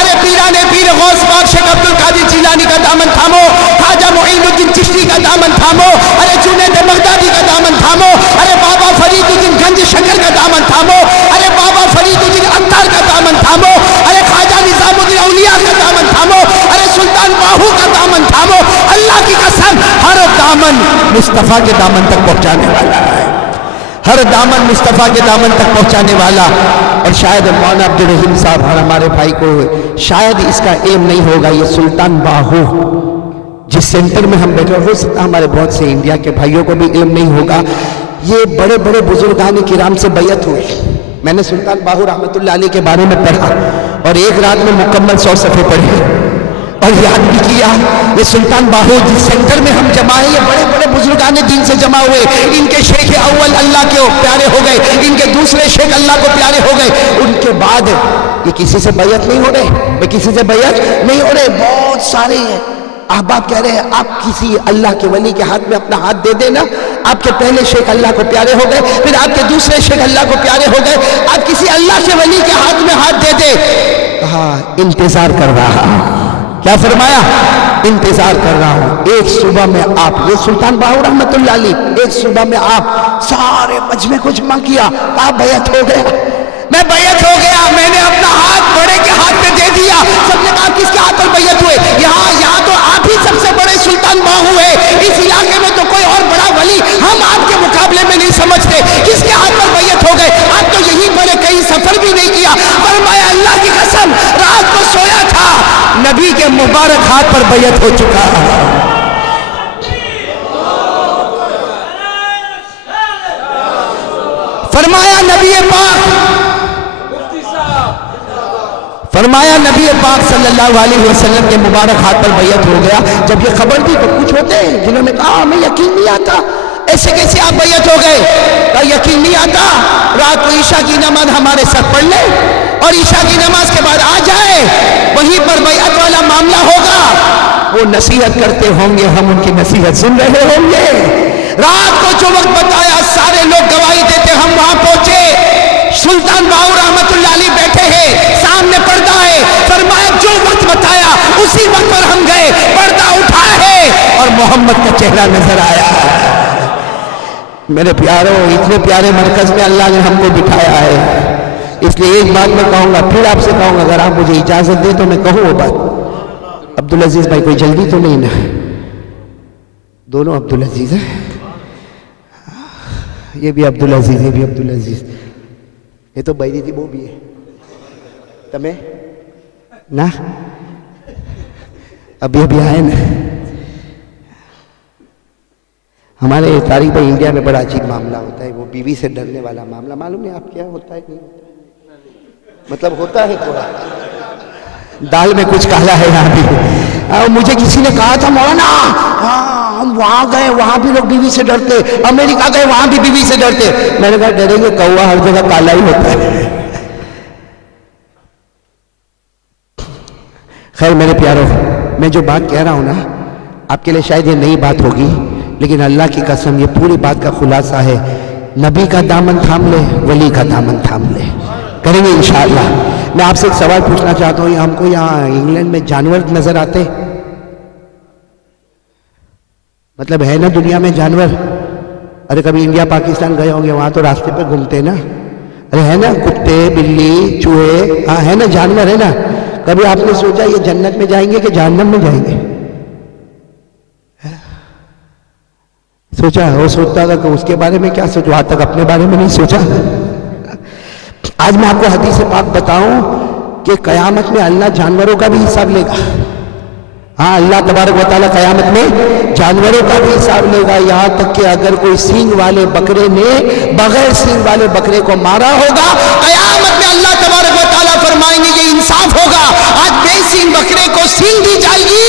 ارے پیرانے پیر غوث پاک شیخ عبد القادر جیلانی کا دامن تھامو، خواجہ معین الدین چشتی کا دامن تھامو، ارے جنید بغدادی کا دامن تھامو، ارے بابا فرید الدین گنج شکر کا دامن تھامو، ارے بابا فرید الدین عطار کا دامن تھامو، ارے خواجہ نظام الدین اولیاء کا دامن تھامو، ارے سلطان باہو کا دامن تھامو۔ اللہ کی قسم ہر دامن مصطفیٰ کے دامن تک پہنچانے والا ہے، ہر دامن مصطفیٰ کے دامن تک پہنچانے والا۔ اور شاید مولانا عبد الرحیم صاحب ہمارے بھائی کو شاید اس کا علم نہیں ہوگا، یہ سلطان باہو جس سینٹر میں ہم بیٹھے، ہو سکتا ہمارے بہت سے انڈیا کے بھائیوں کو بھی علم نہیں ہوگا، یہ بڑے بڑے بزرگان کرام سے بیعت ہوئے۔ میں نے سلطان باہو رحمۃ اللہ علیہ کے بارے میں پڑھا اور ایک رات میں مکمل 100 صفحے پڑھے اور یاد بھی کیا۔ یہ سلطان باہو جس سینٹر میں ہم جمع ہیں، یہ بڑے بڑے بزرگان دین سے جمع ہوئے، ان کے شیخ اول اللہ کے پیارے ہو گئے، ان کے دوسرے شیخ اللہ کو پیارے ہو گئے، ان کے بعد یہ کسی سے بیعت نہیں ہو رہے، میں کسی سے بیعت نہیں ہو رہے، بہت سارے ہیں۔ احباب کہہ رہے ہیں آپ کسی اللہ کے ولی کے ہاتھ میں اپنا ہاتھ دے دینا، آپ کے پہلے شیخ اللہ کو پیارے ہو گئے، پھر آپ کے دوسرے شیخ اللہ کو پیارے ہو گئے، آپ کسی اللہ کے ولی کے ہاتھ میں ہاتھ دے دے۔ کہا انتظار کر رہا، کیا فرمایا؟ انتظار کر رہا ہوں۔ ایک صبح میں آپ، یہ سلطان باہو رحمت اللہ علیہ، ایک صبح میں آپ سارے مجمع کو جمع کیا، آپ بیعت ہو گیا، میں بیعت ہو گیا، میں نے اپنا ہاتھ بڑے کے ہاتھ میں دے دیا۔ سب نے کہا کس کے ہاتھ پر بیعت ہوئے؟ یہاں تو آپ ہی سب سے بڑے سلطان باہو ہے، اس علاقے میں تو کوئی اور بڑا ولی ہم آپ کے مقابلے میں نہیں سمجھتے، کس کے ہاتھ پر بیعت ہو گئے؟ آپ تو یہیں پر کہیں سفر بھی نہیں کیا۔ فرمایا اللہ کی قسم رات کو سویا تھا، نبی کے مبارک ہاتھ پر بیعت ہو چکا۔ فرمایا نبی پاک صلی اللہ علیہ وسلم کے مبارک ہاتھ پر بیعت ہو گیا۔ جب یہ خبر دی تو کچھ ہوتے ہیں جنہوں نے کہا ہمیں یقین نہیں آتا، ایسے کیسے آپ بیعت ہو گئے؟ کہا یقین نہیں آتا، رات کو عشاء کی نماز ہمارے ساتھ پڑھ لیں اور عشاء کی نماز کے بعد آ جائے، وہیں پر بیعت والا معاملہ ہوگا، وہ نصیحت کرتے ہوں گے، ہم ان کی نصیحت سن رہے ہوں گے۔ رات کو جو وقت بتایا سارے لوگ گواہی دیتے، ہم وہاں پہنچے، سلطان باہو رحمت اللہ علیہ بیٹھے ہیں، سامنے پردہ ہے، فرمایا جو وقت بتایا اسی وقت پر ہم گئے، پردہ اٹھا ہے اور محمد کا چہرہ نظر آیا۔ میرے پیاروں، اتنے پیارے مرکز میں اللہ نے ہم کو بٹھایا ہے، اس لیے ایک بات میں کہوں گا، پھر آپ سے کہوں گا، اگر آپ مجھے اجازت دیں تو میں کہوں وہ بات۔ عبدالعزیز بھائی کوئی جلدی تو نہیں نا؟ دونوں عبدالعزیز ہیں، یہ بھی عبدالعزیز، یہ بھی عبدالعزیز، یہ تو بیری تھی وہ بھی ہے، تمہیں نا ابھی آئے نا۔ ہمارے طارق بھائی انڈیا میں بڑا عجیب معاملہ ہوتا ہے، وہ بیوی سے ڈرنے والا معاملہ، معلوم نہیں آپ کیا ہوتا ہے نہیں ہوتا، مطلب ہوتا ہے تھوڑا، دال میں کچھ کالا ہے یہاں بھی۔ مجھے کسی نے کہا تھا مولانا ہم وہاں گئے وہاں بھی لوگ بیوی سے ڈرتے، امریکہ گئے وہاں بھی بیوی سے ڈرتے، میں نے کہا ڈریں گے، کوا ہر جگہ کالا ہی ہوتا ہے۔ خیر میرے پیاروں، میں جو بات کہہ رہا ہوں نا، آپ کے لیے شاید یہ نئی بات ہوگی، لیکن اللہ کی قسم یہ پوری بات کا خلاصہ ہے، نبی کا دامن تھام لے، ولی کا دامن تھام لے، کریں گے انشاءاللہ۔ میں آپ سے ایک سوال پوچھنا چاہتا ہوں، ہم کو یہاں انگلینڈ میں جانور نظر آتے، مطلب ہے نا دنیا میں جانور؟ ارے کبھی انڈیا پاکستان گئے ہوں گے، وہاں تو راستے پہ گھومتے نا، ارے ہے نا کتے بلی چوہے، ہاں ہے نا جانور ہے نا۔ کبھی آپ نے سوچا یہ جنت میں جائیں گے کہ جہنم میں جائیں گے؟ سوچا؟ وہ سوچتا تھا کہ اس کے بارے میں کیا سوچو، آج تک اپنے بارے میں نہیں سوچا۔ آج میں آپ کو حدیث پاک بتاؤں کہ قیامت میں اللہ جانوروں کا بھی حساب لے گا، ہاں اللہ تبارک و تعالیٰ قیامت میں جانوروں کا بھی حساب لے گا، یہاں تک کہ اگر کوئی سینگ والے بکرے نے بغیر سینگ والے بکرے کو مارا ہوگا، قیامت میں اللہ تبارک و تعالیٰ فرمائیں گے یہ انصاف ہوگا، آج بے سینگ بکرے کو سینگ دی جائے گی،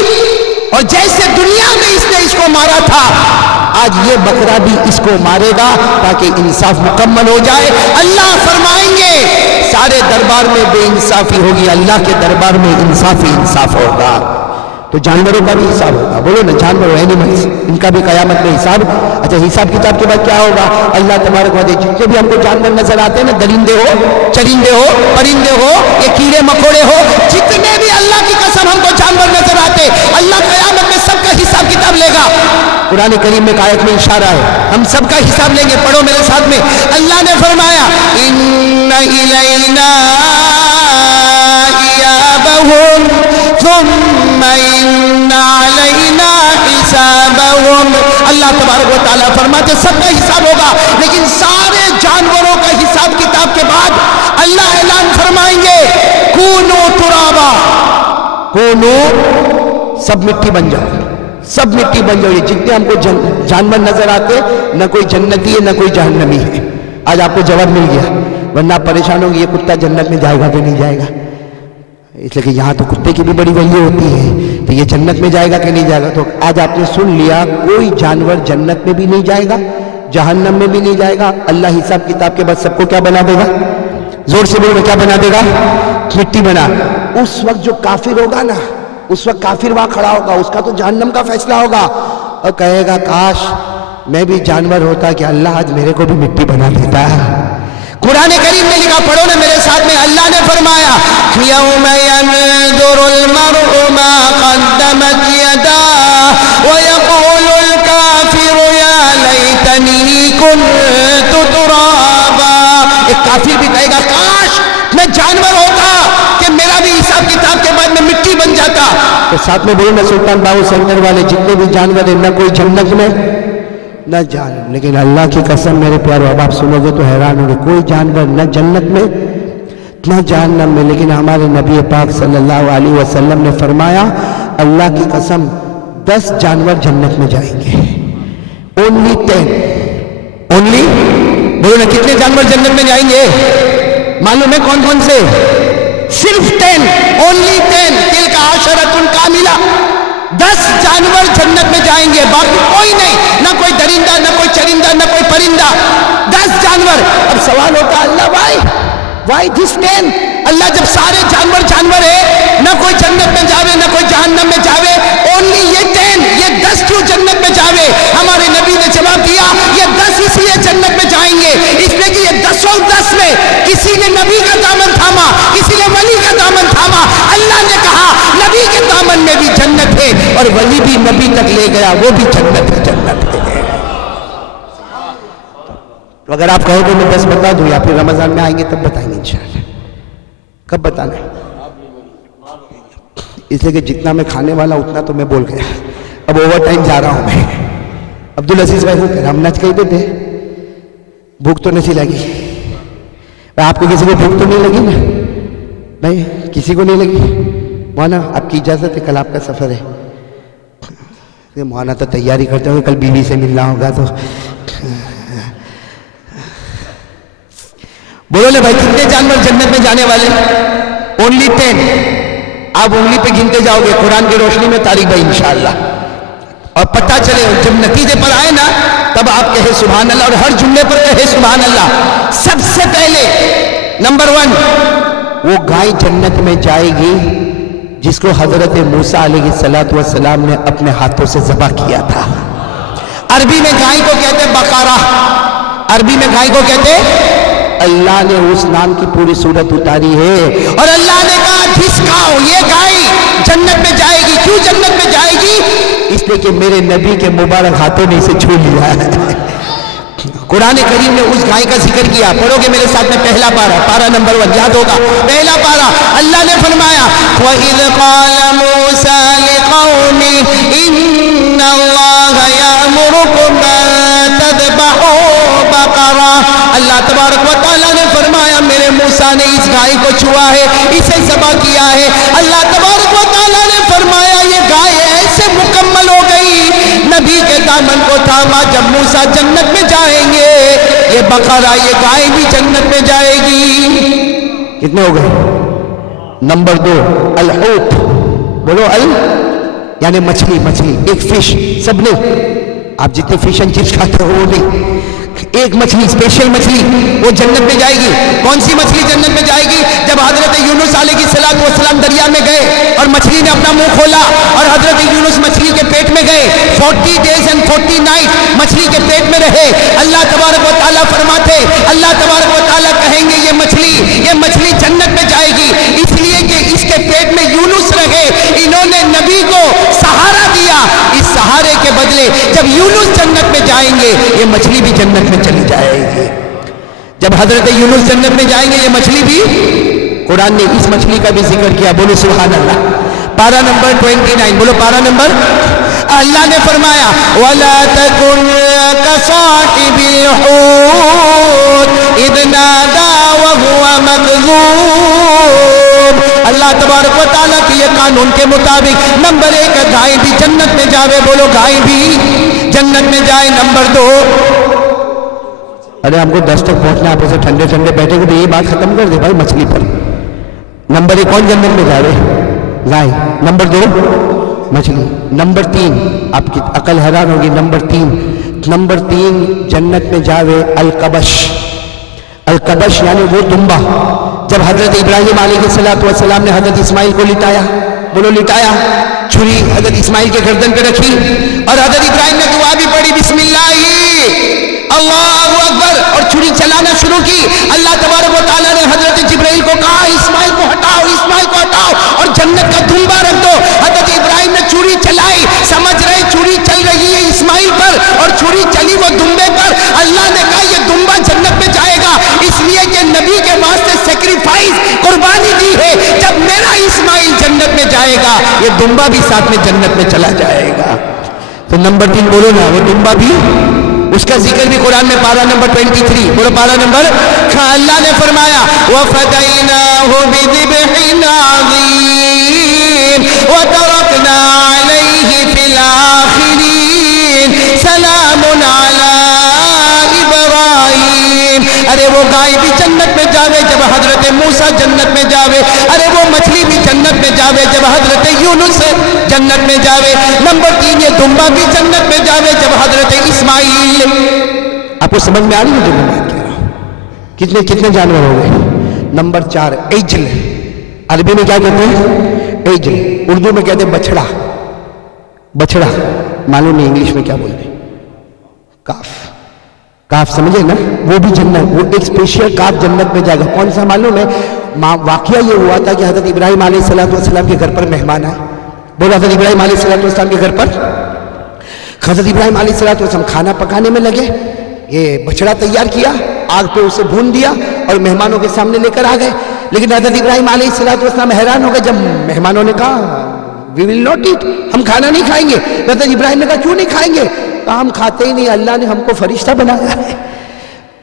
اور جیسے دنیا میں اس نے اس کو مارا تھا آج یہ بکرا بھی اس کو مارے گا تاکہ انصاف مکمل ہو جائے۔ اللہ فرمائیں گے سارے دربار میں بے انصافی ہوگی، اللہ کے دربار میں انصاف ہی انصاف ہوگا۔ تو جانوروں کا بھی حساب ہوگا، بولو نا، جانور اینیملز، ان کا بھی قیامت میں حساب۔ اچھا حساب کتاب کے بعد کیا ہوگا؟ اللہ تبارک و تعالیٰ جتنے بھی ہم کو جانور نظر آتے ہیں نا، درندے ہو، چرندے ہو، پرندے ہو، یہ کیڑے مکوڑے ہو، جتنے بھی اللہ کی قسم ہم کو جانور نظر آتے، اللہ قیامت میں سب کا حساب کتاب لے گا۔ قرآن کریم میں ایک آیت میں اشارہ ہے، ہم سب کا حساب لیں گے، پڑھو میرے ساتھ میں۔ اللہ نے فرمایا ان الینا ایابہم ثم ان علینا حسابہم۔ اللہ تبارک و تعالیٰ فرماتے سب کا حساب ہوگا، لیکن سارے جانوروں کا حساب کتاب کے بعد اللہ اعلان فرمائیں گے کونو ترابا، کونو، سب مٹی بن جاؤ، سب مٹی بن جاؤ۔ یہ جتنے ہم کو جانور نظر آتے، نہ کوئی جنتی ہے نہ کوئی جہنمی ہے۔ آج آپ کو جواب مل گیا، ورنہ آپ پریشان ہوں گے یہ کتا جنت میں جائے گا کہ نہیں جائے گا، اس لیے کہ یہاں تو کتے کی بھی بڑی ویلیو ہوتی ہے، تو یہ جنت میں جائے گا کہ نہیں جائے گا۔ تو آج آپ نے سن لیا کوئی جانور جنت میں بھی نہیں جائے گا، جہنم میں بھی نہیں جائے گا۔ اللہ حساب کتاب کے بعد سب کو کیا بنا دے گا؟ زور سے بولو، کیا بنا دے گا؟ مٹی بنا۔ اس وقت جو کافر ہوگا نا، اس وقت کافر وہاں کھڑا ہوگا، اس کا تو جہنم کا فیصلہ ہوگا، اور کہے گا کاش میں بھی جانور ہوتا کہ اللہ آج میرے کو بھی مٹی بنا دیتا ہے۔ قرآن کریم نے لکھا، پڑھو نا میرے ساتھ میں، اللہ نے فرمایا یوم ينظر المرء ما قدمت يداه ويقول الكافر يا ليتني كنت ترابا۔ ایک کافر بھی کہے گا کاش میں جانور ہوتا کہ میرا بھی حساب کتاب کے بعد میں مٹی بن جاتا۔ تو ساتھ میں بولو نا سلطان باہو سینٹر والے جتنے بھی جانور ہیں، نہ کوئی جنت میں نہ جہنم، لیکن اللہ کی قسم میرے پیارو اب آپ سنو گے تو حیران ہوں گے، کوئی جانور نہ جنت میں نہ جہنم میں، لیکن ہمارے نبی پاک صلی اللہ علیہ وسلم نے فرمایا اللہ کی قسم 10 جانور جنت میں جائیں گے، only 10، only، بولو نا کتنے جانور جنت میں جائیں گے؟ معلوم ہے کون کون سے؟ صرف 10، only 10، تلک عشرۃ کاملہ، 10 جانور جنت میں جائیں گے، باقی کوئی نہیں، نہ کوئی درندہ، نہ کوئی چرندہ، نہ کوئی پرندہ، 10 جانور۔ اب سوال ہوتا ہے اللہ وائی دس 10؟ اللہ جب سارے جانور ہے، نہ کوئی جنت میں جاوے نہ کوئی جہنم میں جاوے، اونلی یہ 10، یہ 10 کیوں جنت میں جاوے؟ ہمارے نبی نے جواب دیا یہ 10 اس لیے جنت میں جائیں گے اس لیے کہ یہ 10 میں کسی نے نبی کا دامن تھاما، کسی نے ولی کا دامن تھاما۔ اللہ نے کہا نبی کے دامن میں بھی جنت ہے، اور ولی بھی نبی تک لے گیا، وہ بھی جنت ہے، جنت ہے۔ تو اگر آپ کہو گے میں 10 بتا دوں، یا پھر رمضان میں آئیں گے تب بتائیں گے انشاءاللہ۔ کب بتانا ہے؟ اس لیے کہ جتنا میں کھانے والا اتنا تو میں بول گیا، اب اوور ٹائم جا رہا ہوں میں۔ عبدالعزیز بھائی کو کہہ رہا ہم نچ کہہ دیتے، بھوک تو نہیں لگی؟ آپ کو کسی کو بھوک تو نہیں لگی نا؟ نہیں کسی کو نہیں لگی؟ مولانا آپ کی اجازت ہے، کل آپ کا سفر ہے۔ مولانا تو تیاری کرتے ہوئے کل بیوی سے ملنا ہوگا، تو بولو لے بھائی کتنے جانور جنت میں جانے والے؟ only 10۔ آپ انگلی پہ گنتے جاؤ گے قرآن کی روشنی میں طارق بھائی انشاءاللہ، اور پتہ چلے جب نتیجے پر آئے نا تب آپ کہے سبحان اللہ، اور ہر جملے پر کہے سبحان اللہ۔ سب سے پہلے نمبر 1 وہ گائے جنت میں جائے گی جس کو حضرت موسیٰ علیہ السلام نے اپنے ہاتھوں سے ذبح کیا تھا۔ عربی میں گائے کو کہتے بقرہ، عربی میں گائے کو کہتے، اللہ نے اس نام کی پوری صورت اتاری ہے، اور اللہ نے کہا جس کھاؤ یہ گائے جنت میں جائے گی۔ کیوں جنت میں جائے گی؟ اس لیے کہ میرے نبی کے مبارک ہاتھوں نے اسے چھو لیا ہے۔ قرآن کریم نے اس گائے کا ذکر کیا، پڑھو گے میرے ساتھ میں پہلا پارہ، پارہ نمبر 1 یاد ہوگا، پہلا پارہ اللہ نے فرمایا وَإِذْ قَالَ مُوسَىٰ لِقَوْمِهِ إِنَّ اللَّهَ يَأْمُرُكُمْ أَن تَذْبَحُوا بَقَرَةً۔ اللہ تبارک و تعالیٰ نے فرمایا میرے موسیٰ نے اس گائے کو چھوا ہے، اسے ذبح کیا ہے۔ اللہ تبارک و تعالیٰ نے فرمایا یہ گائے موسیٰ جنت میں جائیں گے، یہ بقرہ، یہ گائے بھی جنت میں جائے گی۔ کتنے ہو گئے؟ نمبر 2 الحوت، بولو یعنی مچھلی، مچھلی، ایک فش، سب نے آپ جتنے فش اینڈ چپس کھاتے ہو وہ نہیں، ایک مچھلی، اسپیشل مچھلی، وہ جنت میں جائے گی۔ کون سی مچھلی جنت میں جائے گی؟ جب حضرت یونس علیہ السلام دریا میں گئے اور مچھلی نے اپنا منہ کھولا اور حضرت یونس مچھلی کے پیٹ میں گئے، 40 days and 40 nights مچھلی کے پیٹ میں رہے۔ اللہ تبارک و تعالیٰ فرماتے، اللہ تبارک و تعالیٰ کہیں گے یہ مچھلی جنت میں جائے گی، اس لیے کہ اس کے پیٹ میں یونس رہے، انہوں نے نبی کو سہارا دیا، اس سہارے کے بدلے جب یونس جنت میں جائیں گے یہ مچھلی بھی جنت میں چلی جائے گی۔ جب حضرت یونس جنت میں جائیں گے یہ مچھلی بھی، قرآن نے اس مچھلی کا بھی ذکر کیا، بولو سبحان اللہ۔ پارہ نمبر 29، بولو پارہ نمبر، اللہ نے فرمایا وَلَا تَكُنْ كَصَاحِبِ الْحُوتِ إِذْ نَادَى وَهُوَ مَكْظُومٌ۔ اللہ تبارک و تعالیٰ کی یہ قانون کے مطابق نمبر 1 گائے بھی جنت میں جاوے، بولو گائے بھی جنت میں جائے۔ نمبر 2، ارے ہم کو 10 تک پہنچنا، آپ ایسے ٹھنڈے ٹھنڈے بیٹھے گے تو یہ بات ختم کر دے بھائی مچھلی پر۔ نمبر 1 کون جنت میں جاوے؟ گائے۔ نمبر 2 مچھلی۔ نمبر 3 آپ کی عقل حیران ہوگی، نمبر 3 جنت میں جاوے الکبش۔ الکبش یعنی وہ دمبا، جب حضرت ابراہیم علیہ السلام نے حضرت اسماعیل کو لٹایا، بولو لٹایا، چھری حضرت اسماعیل کے گردن پہ رکھی اور حضرت ابراہیم نے دعا بھی پڑھی، بسم اللہ اللہ اکبر، اور چھری چلانا شروع کی۔ اللہ تبارک و تعالیٰ نے حضرت جبرائیل کو کہا اسماعیل کو ہٹاؤ، اسماعیل کو ہٹاؤ اور جنت کا دمبا رکھ دو۔ حضرت ابراہیم نے چھری چلائی، سمجھ رہے چھری چل رہی ہے اسماعیل پر اور چھری چلی وہ دمبے پر۔ اللہ نے کہا یہ دمبا جنت میں جائے گا، اس لیے کہ نبی کے واسطے سیکریفائز، قربانی دی ہے۔ جب میرا اسماعیل جنت میں جائے گا یہ دمبا بھی ساتھ میں جنت میں چلا جائے گا۔ تو نمبر 3 بولو نا، وہ دمبا بھی، اس کا ذکر بھی قرآن میں پارہ نمبر 23، بولو پارہ نمبر، اللہ نے فرمایا وَفَدَيْنَاهُ بِذِبْحٍ عَظِيمٍ وَتَرَكْنَا عَلَيْهِ فِي الْآخِرِينَ سَلَامٌ عَلَىٰ إِبْرَاهِيمَ۔ ارے وہ گائے بھی جنت میں جاوے جب حضرت موسیٰ جنت میں جاوے، ارے وہ مچھلی بھی جنت میں جاوے جب حضرت یونس جنت میں جاوے۔ نمبر 3 یہ دمبا بھی جنت میں جاوے جب حضرت اسماعیل۔ آپ کو سمجھ میں آ رہی ہے جو میں بات کہہ رہا ہوں؟ کتنے جانور ہو گئے؟ نمبر 4 عجل، عربی میں کیا کہتے ہیں؟ عجل، اردو میں کہتے ہیں بچڑا۔ بچڑا معلوم نہیں انگلش میں کیا بولتے ہیں؟ کاف سمجھے نا؟ وہ بھی جنت، وہ ایک اسپیشل کاف جنت میں جائے گا۔ کون سا معلوم ہے؟ واقعہ یہ ہوا تھا کہ حضرت ابراہیم علیہ السلام کے گھر پر مہمان آئے، بولو حضرت ابراہیم علیہ السلام کے گھر پر حضرت ابراہیم علیہ السلام کھانا پکانے میں لگے، یہ بچڑا تیار کیا، آگ پہ اسے بھون دیا اور مہمانوں کے سامنے لے کر آ گئے۔ لیکن حضرت ابراہیم علیہ السلام حیران ہو گئے جب مہمانوں نے کہا we will not eat، ہم کھانا نہیں کھائیں گے۔ حضرت ابراہیم نے کہا کیوں نہیں کھائیں گے؟ کہا ہم کھاتے ہی نہیں، اللہ نے ہم کو فرشتہ بنایا ہے۔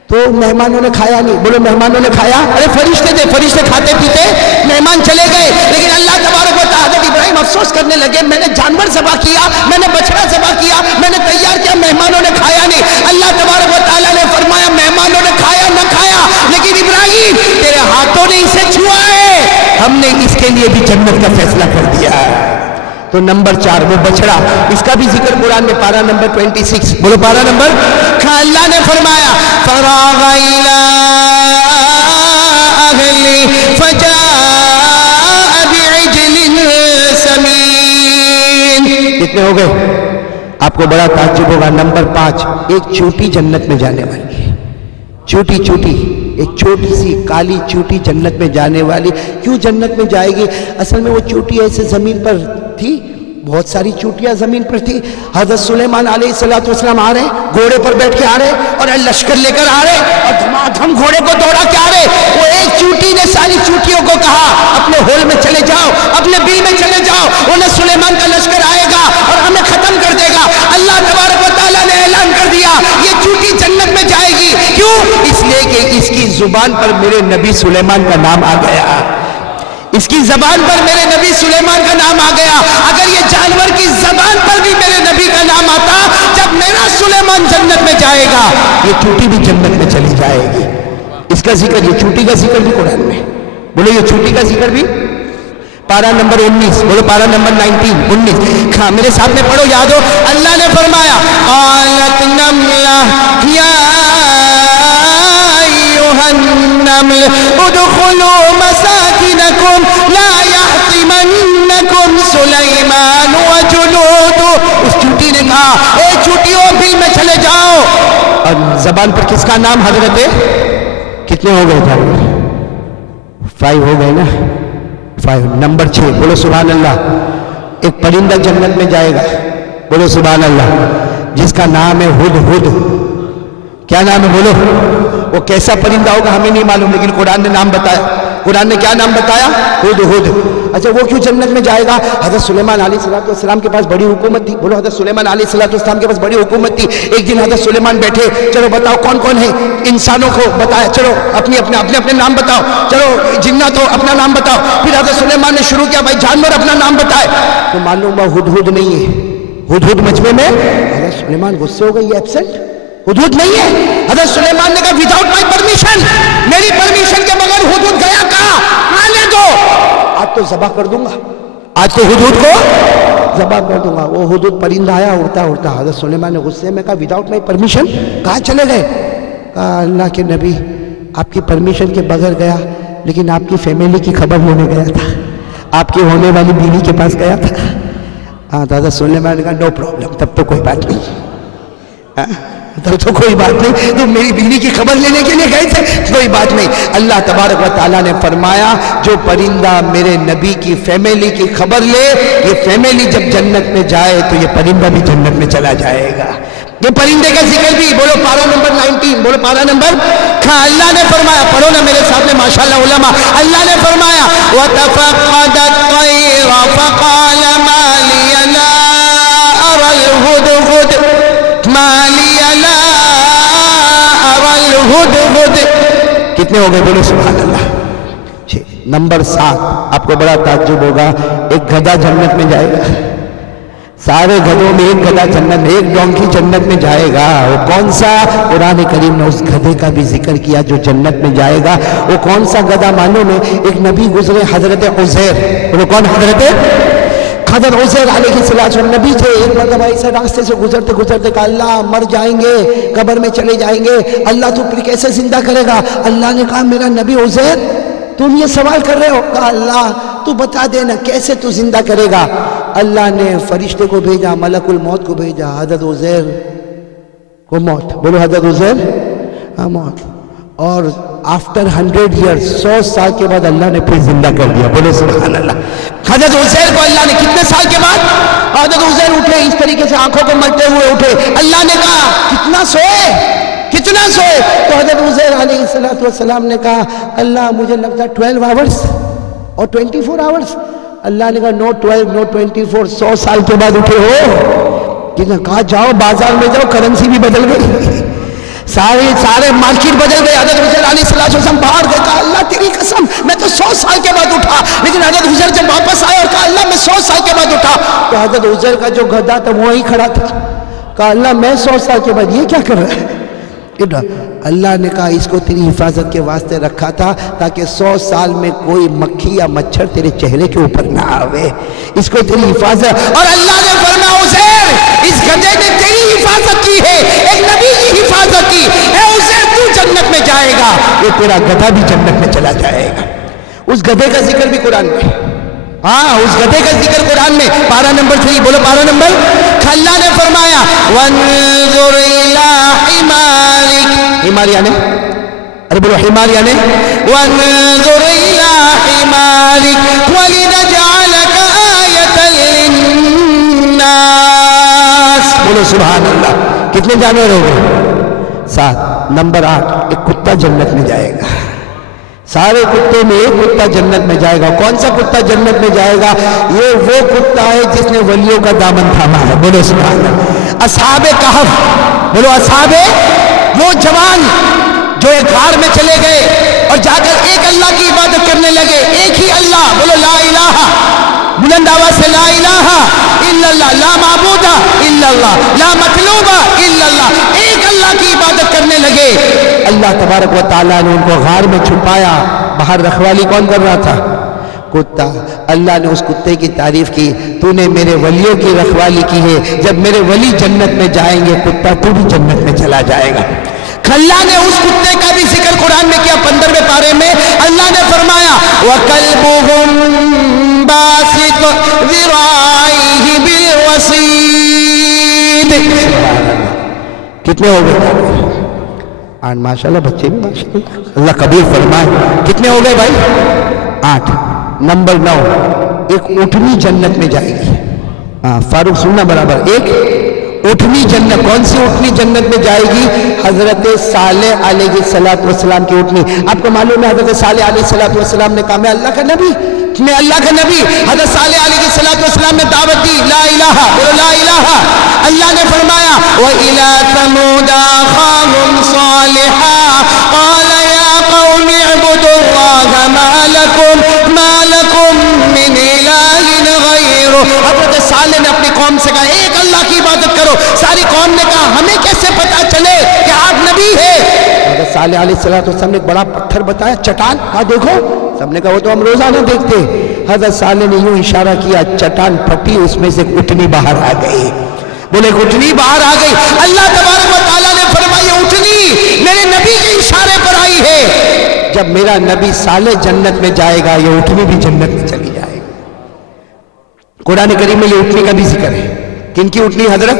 تو مہمانوں نے کھایا نہیں، بولو مہمانوں نے کھایا؟ ارے فرشتے تھے، فرشتے کھاتے پیتے، مہمان چلے گئے۔ لیکن اللہ تبارک و تعالیٰ حضرت ابراہیم افسوس کرنے لگے، میں نے جانور ذبح کیا، میں نے بچڑا ذبح کیا، میں نے تیار کیا، مہمانوں نے کھایا نہیں۔ اللہ تبارک و تعالیٰ نے فرمایا مہمانوں نے کھایا نہ کھایا، لیکن ابراہیم تیرے ہاتھوں نے اسے چھوا ہے، ہم نے اس کے لیے بھی جنت کا فیصلہ کر دیا ہے۔ تو نمبر 4 وہ بچڑا، اس کا بھی ذکر قرآن میں پارہ نمبر 26، بولو پارہ نمبر، اللہ نے فرمایا فراغ إلى أهله فجاء بعجل سمين۔ کتنے ہو گئے؟ آپ کو بڑا تعجب ہوگا۔ نمبر 5 ایک چوٹی جنت میں جانے والی ہے، چوٹی، ایک چھوٹی سی کالی چوٹی جنت میں جانے والی۔ کیوں جنت میں جائے گی؟ اصل میں وہ چوٹی ایسے زمین پر تھی، بہت ساری چوٹیاں زمین پر تھی۔ حضرت سلیمان علیہ السلام آ رہے، گھوڑے پر بیٹھ کے آ رہے اور لشکر لے کر آ رہے اور دھم گھوڑے کو دوڑا کے آ رہے۔ وہ ایک چوٹی نے ساری چوٹیوں کو کہا اپنے ہول میں چلے جاؤ، اپنے بیل میں چلے جاؤ، انہیں سلیمان کا لشکر آئے گا اور ہمیں ختم کر دے گا۔ اللہ تبارک و تعالیٰ نے اعلان کر دیا یہ چوٹی جنت میں جائے گی۔ کیوں؟ اس لیے کہ اس کی زبان پر میرے نبی سلیمان کا نام آ گیا۔ اس کی زبان پر میرے نبی سلیمان کا نام آ گیا. اگر یہ جانور کی زبان پر بھی میرے نبی کا نام آتا, جب میرا سلیمان جنت میں جائے گا, یہ چوٹی بھی جنت میں چلی جائے گی. اس کا ذکر, یہ چوٹی کا ذکر بھی قرآن میں. بولو یہ چوٹی کا ذکر بھی. پارہ نمبر 19, بولو پارہ نمبر 19. ہاں میرے سامنے پڑھو, یاد ہو. اللہ نے فرمایا قالت نملہ یا ایھا النمل ادخلوا مساکنکم لا یحطمنکم سلیمان وجنودہ. اس چوٹی نے کہا اے چوٹیوں بل میں چلے جاؤ. اور زبان پر کس کا نام حضرت, کتنے ہو گئے تھے؟ 5 ہو گئے نا. 5. نمبر 6, بولو سبحان اللہ. ایک پرندہ جنت میں جائے گا, بولو سبحان اللہ, جس کا نام ہے ہد ہد. کیا نام ہے بولو؟ وہ کیسا پرندہ ہوگا ہمیں نہیں معلوم, لیکن قرآن نے نام بتایا. قرآن نے کیا نام بتایا؟ ہد ہد. اچھا وہ کیوں جنت میں جائے گا؟ حضرت سلیمان علیہ السلام کے پاس بڑی حکومت تھی. بولو حضرت سلیمان علیہ السلام کے پاس بڑی حکومت تھی. ایک دن حضرت سلیمان بیٹھے, چلو بتاؤ کون کون ہے انسانوں کو بتایا, چلو اپنے اپنے نام بتاؤ, چلو جنات ہو اپنا نام بتاؤ. پھر حضرت سلیمان نے شروع کیا, بھائی جانور اپنا نام بتائے. تو معلوم ہوا ہد ہد نہیں ہے. ہد ہد مجمع میں حضرت سلیمان غصے ہو گئے, یہ ایبسنٹ, حدود نہیں ہے. حضرت سلیمان نے کہا وداؤٹ مائی پرمیشن, میری پرمیشن کے بغیر حدود گیا کہاں, آنے دو, آج تو ذبح کر دوں گا, آج تو حدود کو ذبح کر دوں گا. وہ حدود پرندہ آیا اڑتا اڑتا, حضرت سلیمان نے غصے میں کہا وداؤٹ مائی پرمیشن, کہاں چلے گئے؟ کہا اللہ کے نبی آپ کی پرمیشن کے بغیر گیا, لیکن آپ کی فیملی کی خبر لینے گیا تھا, آپ کی ہونے والی بیوی کے پاس گیا تھا. ہاں حضرت سلیمان نے کہا نو پرابلم, تب تو کوئی بات نہیں, تب تو کوئی بات نہیں, تو میری بیوی کی خبر لینے کے لیے گئے تھے, کوئی بات نہیں. اللہ تبارک و تعالیٰ نے فرمایا جو پرندہ میرے نبی کی فیملی کی خبر لے, یہ فیملی جب جنت میں جائے تو یہ پرندہ بھی جنت میں چلا جائے گا. یہ پرندے کا ذکر بھی, بولو پارہ نمبر 19, بولو پارہ نمبر. اللہ نے فرمایا, پڑھو نا میرے سامنے ماشاءاللہ علماء. اللہ نے فرمایا وَتَفَقَّدَ الطَّيْرَ فَقَالَ مَا لِيَ لَا أَرَى الْهُدْهُدْ مَا لِيَ لَا أَرَى الْهُدْهُدْ. کتنے ہو گئے بولو سبحان اللہ. نمبر 7, آپ کو بڑا تعجب ہوگا, ایک گدھا جنت میں جائے گا. سارے گدھوں میں ایک گدھا جنت میں, ایک ڈونکی جنت میں جائے گا. وہ کون سا؟ قرآن کریم نے اس گدھے کا بھی ذکر کیا جو جنت میں جائے گا. وہ کون سا گدھا معلوم ہے؟ ایک نبی گزرے حضرت عزیر. وہ کون حضرت عزیر علیہ السلام نبی تھے. ایک مرتبہ ایسے راستے سے گزرتے گزرتے کہا اللہ مر جائیں گے, قبر میں چلے جائیں گے, اللہ تو پھر کیسے زندہ کرے گا؟ اللہ نے کہا میرا نبی عزیر تم یہ سوال کر رہے ہو؟ کہا اللہ تو بتا دینا کیسے تو زندہ کرے گا. اللہ نے فرشتے کو بھیجا, ملک الموت کو بھیجا, حضرت عزیر کو موت. بولو حضرت عزیر موت. اور آفٹر 100 ایئرز 100 سال کے بعد اللہ نے پھر زندہ کر دیا. بولو سبحان اللہ. حضرت عزیر کو اللہ نے کتنے سال کے بعد, حضرت عزیر اٹھے اس طریقے سے آنکھوں کو ملتے ہوئے اٹھے. اللہ نے کہا کتنا سوئے؟ تو حضرت عزیر علیہ السلام نے کہا اللہ مجھے لگتا ہے 12 آورز اور 24 آورز. اللہ نے کہا نو 12 نو 24, 100 سال کے بعد اٹھے ہو. کہا جاؤ بازار میں جاؤ, کرنسی بھی بدل گئی, سارے مارکیٹ بدل گئے. حضرت عزیر علیہ السلام باہر گئے, کہا اللہ تیری قسم میں تو 100 سال کے بعد اٹھا. لیکن حضرت عزیر جب واپس آئے اور کہا اللہ میں 100 سال کے بعد اٹھا, تو حضرت عزیر کا جو گدھا تھا وہیں کھڑا تھا. کہا اللہ میں 100 سال کے بعد, یہ کیا کر رہا ہے؟ اللہ نے کہا اس کو تیری حفاظت کے واسطے رکھا تھا تاکہ 100 سال میں کوئی مکھی یا مچھر تیرے چہرے کے اوپر نہ آوے, اس کو تیری حفاظت. اور اللہ نے فرمایا عزیر اس گدھے نے تیری حفاظت کی ہے, ایک نبی کی حفاظت کی. اے عزیر تو جنت میں جائے گا, یہ تیرا گدھا بھی جنت میں چلا جائے گا. اس گدھے کا ذکر بھی قرآن میں, ہاں اس گدھے کا ذکر قرآن میں. پارہ نمبر 3, بولو پارہ نمبر. اللہ نے فرمایا وانظر الی حمارک, حمار یعنی, ارے بولو حمار یعنی, وانظر الی حمارک ولنجعلک آیۃ للناس. بولو سبحان اللہ. کتنے جانور ہو گئے؟ 7. نمبر 8, ایک کتا جنت میں جائے گا. سارے کتے میں ایک کتا جنت میں جائے گا. کون سا کتا جنت میں جائے گا؟ یہ وہ کتا ہے جس نے ولیوں کا دامن تھاما ہے. بولو سبحان اللہ. اصحاب کہف, بولو اصحاب, وہ جوان جو ایک غار میں چلے گئے اور جا کر ایک اللہ کی عبادت کرنے لگے، ایک ہی اللہ، بولو لا الہ، بلند آواز سے لا الہ الا اللہ، لا معبود الا اللہ، لا مطلوب الا اللہ، ایک اللہ کی عبادت کرنے لگے۔ اللہ تبارک و تعالیٰ نے ان کو غار میں چھپایا، باہر رکھوالی کون کر رہا تھا؟ کتا۔ اللہ نے اس کتے کی تعریف کی، تو نے میرے ولیوں کی رکھوالی کی ہے، جب میرے ولی جنت میں جائیں گے کتا تو بھی جنت میں چلا جائے گا۔ اللہ نے اس کتے کا بھی ذکر قرآن میں کیا، 15ویں پارے میں اللہ نے فرمایا وَقَلْبُهُمْ بَاسِطٌ ذِرَاعَيْهِ بِالْوَصِيدِ۔ کتنے ہو گئے؟ ماشاءاللہ بچے بھی ماشاءاللہ، اللہ قبول فرمائے۔ کتنے ہو گئے بھائی؟ 8۔ نمبر 9، ایک اونٹنی جنت میں جائے گی۔ فاروق سننا برابر، ایک اونٹنی جنت، کون سی اونٹنی جنت میں جائے گی؟ حضرت صالح علیہ السلام کی اونٹنی۔ آپ کو معلوم ہے حضرت صالح علیہ السلام نے کہا میں اللہ کا نبی، میں اللہ کا نبی۔ حضرت صالح علیہ السلام نے دعوت دی، لا الہ، بولو لا الہ۔ اللہ نے فرمایا وَإِلَىٰ ثَمُودَ أَخَاهُمْ صَالِحًا قَالَ يَا قَوْمِ اعْبُدُوا اللَّهَ مَا لَكُم مِّنْ إِلَٰهٍ غَيْرُهُ۔ حضرت صالح نے اپنی قوم سے کہا ایک اللہ کی عبادت کرو۔ ساری قوم نے کہا ہمیں کیسے پتا چلے کہ آپ نبی ہے؟ حضرت صالح علیہ السلام نے ایک بڑا پتھر بتایا، چٹان، کہا دیکھو۔ سب نے کہا وہ تو ہم روزانہ دیکھتے۔ حضرت صالح نے یوں اشارہ کیا، چٹان پھٹی، اس میں سے ایک اٹھنی باہر آ گئی۔ بولے اٹھنی باہر آ گئی۔ اللہ تبارک و تعالیٰ نے فرمایا اٹھنی میرے نبی کے اشارے پر آئی ہے۔ جب میرا نبی صالح جنت میں جائے گا یہ اٹھنی بھی جنت میں چلی جائے گی۔ قرآن کریم میں یہ اٹھنی کا بھی ذکر ہے۔ کن کی اٹھنی؟ حضرت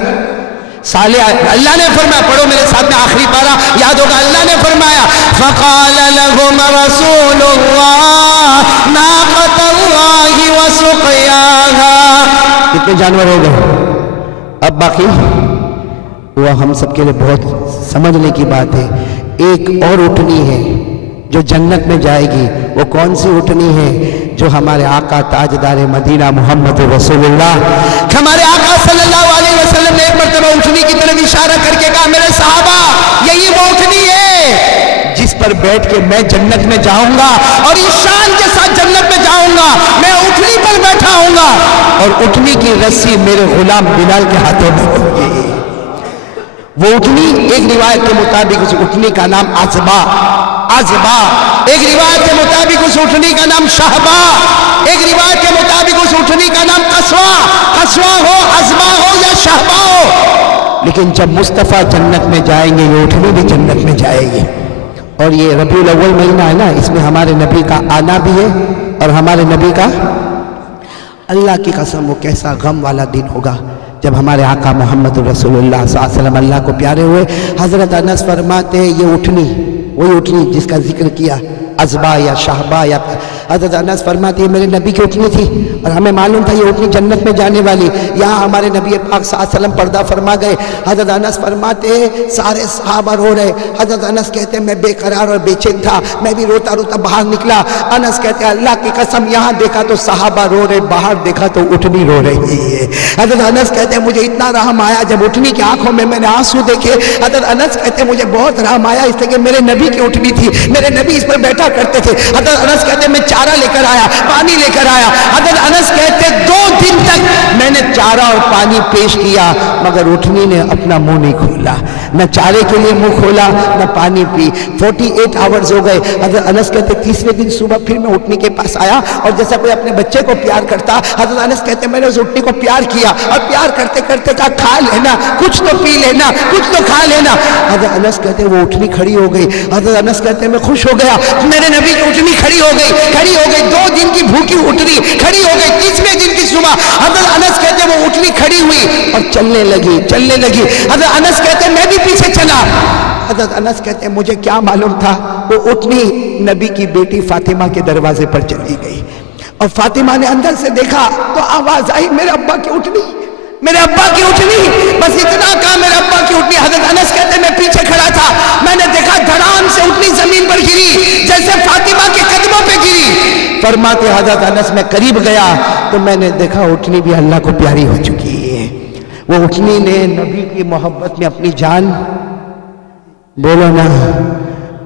صالح۔ اللہ نے فرمایا، پڑھو میرے ساتھ میں آخری پارہ یاد ہوگا، اللہ نے فرمایا فَقَالَ لَهُمْ رَسُولُ اللَّهِ نَاقَةَ اللَّهِ وَسُقْيَاهَا۔ کتنے جانور ہو گئے؟ اب باقی وہ ہم سب کے لیے بہت سمجھنے کی بات ہے۔ ایک اور اٹھنی ہے جو جنت میں جائے گی، وہ کون سی اٹھنی ہے؟ جو ہمارے آقا تاجدار مدینہ محمد رسول اللہ، ہمارے آقا صلی اللہ علیہ وسلم نے ایک مرتبہ اٹھنی کی طرف اشارہ کر کے کہا میرے صحابہ یہی وہ اٹھنی ہے جس پر بیٹھ کے میں جنت میں جاؤں گا اور اس شان کے ساتھ جنت میں جاؤں گا، میں اٹھنی پر بیٹھا ہوں گا اور اٹھنی کی رسی میرے غلام بلال کے ہاتھوں میں ہوگی۔ وہ اٹھنی ایک روایت کے مطابق اس اٹھنی کا نام عزبا، ایک روایت کے مطابق اس اٹھنی کا نام شہبا، ایک روایت کے مطابق اس اٹھنی کا نام قصوا ہو، عزبا ہو یا شہبا ہو، لیکن جب مصطفیٰ جنت میں جائیں گے یہ اٹھنی بھی جنت میں جائے گی۔ اور یہ ربیع الاول مہینہ ہے نا، اس میں ہمارے نبی کا آنا بھی ہے اور ہمارے نبی کا، اللہ کی قسم وہ کیسا غم والا دن ہوگا جب ہمارے آقا محمد رسول اللہ صلی اللہ علیہ وسلم اللہ کو پیارے ہوئے۔ حضرت انس فرماتے ہیں یہ اٹھنی، وہی اٹھنی جس کا ذکر کیا، عزبا یا شہبا، یا حضرت انس فرماتے ہیں میرے نبی کی اٹھنی تھی اور ہمیں معلوم تھا یہ اٹھنی جنت میں جانے والی۔ یہاں ہمارے نبی پاک صلی اللہ علیہ وسلم پردہ فرما گئے۔ حضرت انس فرماتے ہیں سارے صحابہ رو رہے۔ حضرت انس کہتے ہیں میں بے قرار اور بے چین تھا، میں بھی روتا روتا باہر نکلا۔ انس کہتے ہیں اللہ کی قسم یہاں دیکھا تو صحابہ رو رہے، باہر دیکھا تو اٹھنی رو رہی ہے۔ حضرت انس کہتے ہیں مجھے اتنا رحم آیا جب اٹھنی کی آنکھوں میں نے آنسو دیکھے۔ حضرت انس کہتے ہیں مجھے بہت رحم آیا اس لیے کہ میرے نبی کی اٹھنی تھی، میرے نبی اس پر بیٹھا کرتے تھے۔ حضرت انس کہتے ہیں میں چارہ لے کر آیا، پانی لے کر آیا۔ حضرت انس کہتے 2 دن تک میں نے چارہ اور پانی پیش کیا مگر اٹھنی نے اپنا منہ نہیں کھولا، نہ چارے کے لیے منہ کھولا نہ پانی پی۔ 48 آورز ہو گئے۔ حضرت انس کہتے تیسرے دن صبح پھر میں اٹھنی کے پاس آیا اور جیسا کوئی اپنے بچے کو پیار کرتا، حضرت انس کہتے میں نے اس اٹھنی کو پیار کیا اور پیار کرتے کرتے کہا کھا لینا، کچھ تو پی لینا، کچھ تو کھا لینا۔ حضرت انس کہتے وہ اٹھنی کھڑی ہو گئی۔ حضرت انس کہتے میں خوش ہو گیا، میرے نبی کی اٹھنی کھڑی ہو گئی۔ 2 دن کی بھوکی اٹھنی کھڑی ہو گئی۔ تیسرے دن کی صبح حضرت انس کہتے وہ اٹھنی کھڑی ہوئی اور چلنے لگی۔ حضرت انس کہتے میں بھی پیچھے چلا۔ حضرت انس کہتے مجھے کیا معلوم تھا، وہ اٹھنی نبی کی بیٹی فاطمہ کے دروازے پر چلی گئی اور فاطمہ نے اندر سے دیکھا تو آواز آئی میرے ابا کی اٹھنی، میرے ابا کی اٹھنی۔ بس اتنا کہا میرے ابا کی اٹھنی۔ حضرت انس کہتے میں پیچھے کھڑا تھا، میں نے دیکھا دھڑام سے اٹھنی زمین پر گری جیسے فاطمہ کے قدموں پہ گری۔ فرماتے حضرت انس میں قریب گیا تو میں نے دیکھا اٹھنی بھی اللہ کو پیاری ہو چکی ہے۔ وہ اٹھنی نے نبی کی محبت میں اپنی جان، بولو نا،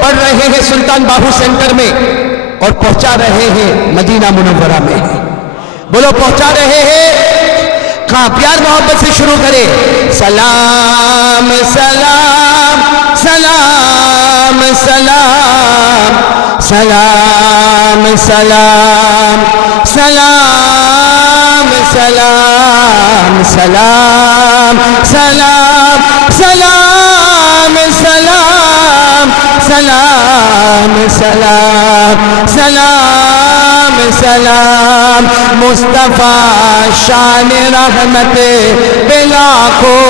پڑھ رہے ہیں سلطان باہو سینٹر میں اور پہنچا رہے ہیں مدینہ منورہ میں. بولو پہنچا رہے ہیں کہاں؟ پیار محبت سے شروع کرے. سلام سلام سلام سلام سلام سلام سلام سلام سلام سلام سلام سلام سلام سلام سلام سلام مصطفیٰ شان رحمت بلاکھوں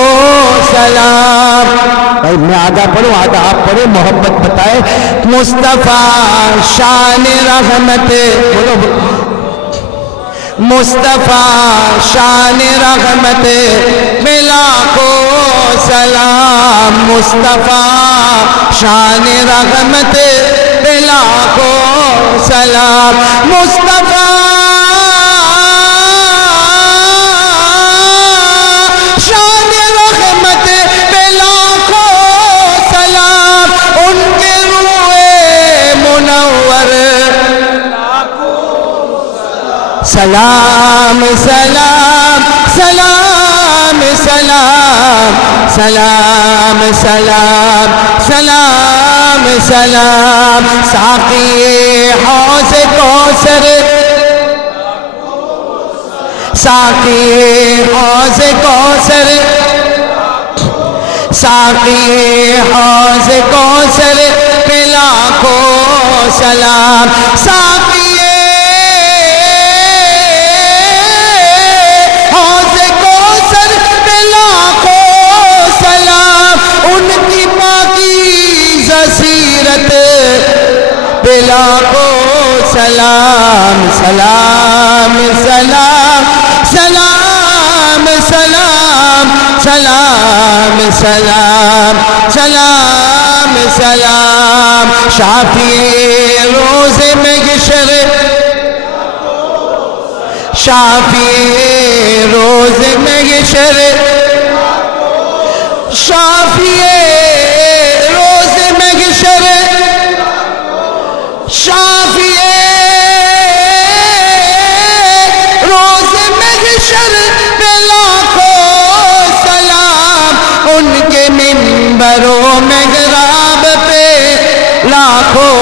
سلام. بھائی میں آدھا پڑھوں آدھا آپ پڑھیں، محبت بتائے. مصطفیٰ شان رحمت، بولو مصطفیٰ شان رحمت بلاکھوں سلام. مصطفیٰ شان رحمت بلاکھوں سلام. مصطفیٰ شان رحمت بلاکھوں سلام. ان کے روح منور سلام سلام سلام سلام سلام سلام سلام سلام. ساقی حوض کوثر، ساقی حوض کوثر، ساقی حوض کوثر پہ لاکھوں سلام. ساقی حوض کوثر پہ لاکھوں سلام. ان کی پاکیزہ سیرت پہ لاکھوں سلام. سلام سلام سلام سلام سلام سلام سلام سلام. شافی روز محشر، شافی روز محشر، شافی روز محشر، شافی روز محشر پہ لاکھوں سلام. ان کے منبر و محراب پہ لاکھوں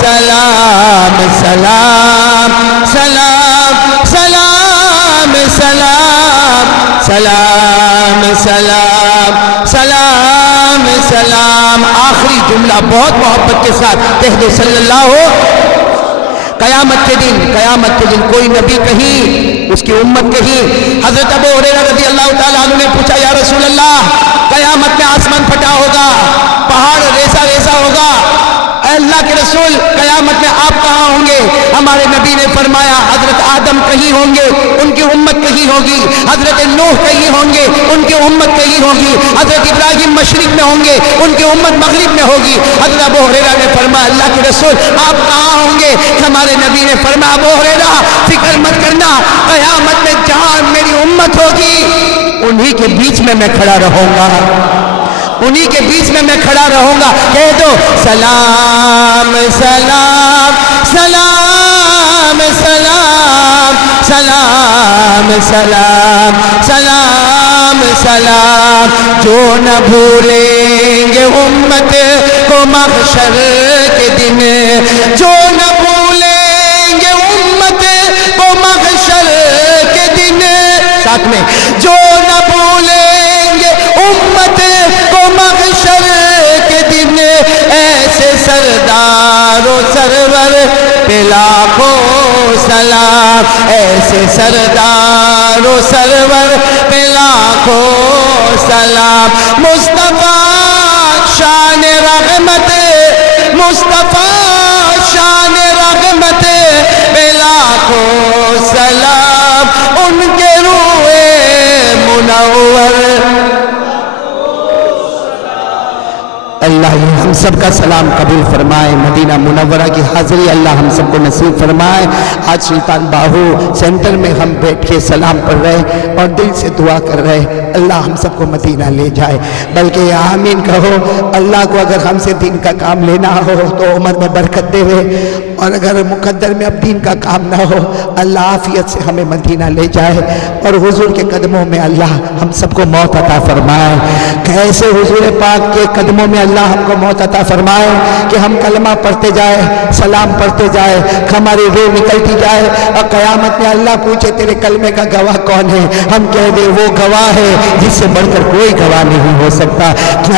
سلام. سلام سلام سلام سلام سلام سلام سلام سلام. آخری جملہ بہت محبت کے ساتھ کہہ دو صلی اللہ ہو. قیامت کے دن کوئی نبی کہیں، اس کی امت کہیں. حضرت ابو ہریرہ رضی اللہ تعالیٰ عنہ نے پوچھا یا رسول اللہ قیامت میں آسمان پھٹا ہوگا، پہاڑ ریزہ ریزہ ہوگا، اے اللہ کے رسول قیامت میں آپ کہاں ہوں گے؟ ہمارے نبی نے فرمایا حضرت آدم کہیں ہوں گے، ان کی امت کہیں ہوگی. حضرت نوح کہیں ہوں گے، ان کی امت کہیں ہوگی. حضرت ابراہیم مشرق میں ہوں گے، ان کی امت مغرب میں ہوگی. حضرت ابو ہریرہ نے فرمایا اللہ کے رسول آپ کہاں ہوں گے؟ ہمارے نبی نے فرمایا ابو ہریرہ فکر مت کرنا، قیامت میں جہاں میری امت ہوگی انہی کے بیچ میں کھڑا رہوں گا، انہی کے بیچ میں کھڑا رہوں گا. کہہ دو سلام سلام سلام سلام سلام سلام سلام سلام. جو نہ بھولیں گے امت کو محشر کے دن، جو نہ بھولیں گے امت کو محشر کے دن. ساتھ میں جو نہ بھولیں گے امت کو محشر کے دن. ایسے سردار و سرور پہ لاکھوں سلام، ایسے سردار و سرور پہ لاکھوں سلام. مصطفیٰ شان رحمت، مصطفیٰ شان رحمت پہ لاکھوں سلام. ان کے روح منور. اللہ ہم سب کا سلام قبول فرمائے، مدینہ منورہ کی حاضری اللہ ہم سب کو نصیب فرمائے۔ آج سلطان باہو سینٹر میں ہم بیٹھ کے سلام پڑھ رہے اور دل سے دعا کر رہے، اللہ ہم سب کو مدینہ لے جائے، بلکہ آمین کہو۔ اللہ کو اگر ہم سے دین کا کام لینا ہو تو عمر میں برکت دے، اور اگر مقدر میں اب دین کا کام نہ ہو اللہ عافیت سے ہمیں مدینہ لے جائے، اور حضور کے قدموں میں اللہ ہم سب کو موت عطا فرمائے۔ کیسے حضور پاک کے قدموں میں اللہ ہم کو موت عطا فرمائے کہ ہم کلمہ پڑھتے جائے، سلام پڑھتے جائے، ہماری روح نکلتی جائے، اور قیامت میں اللہ پوچھے تیرے کلمے کا گواہ کون ہے، ہم کہہ دیں وہ گواہ ہے جس سے بڑھ کر کوئی گواہ نہیں ہو سکتا۔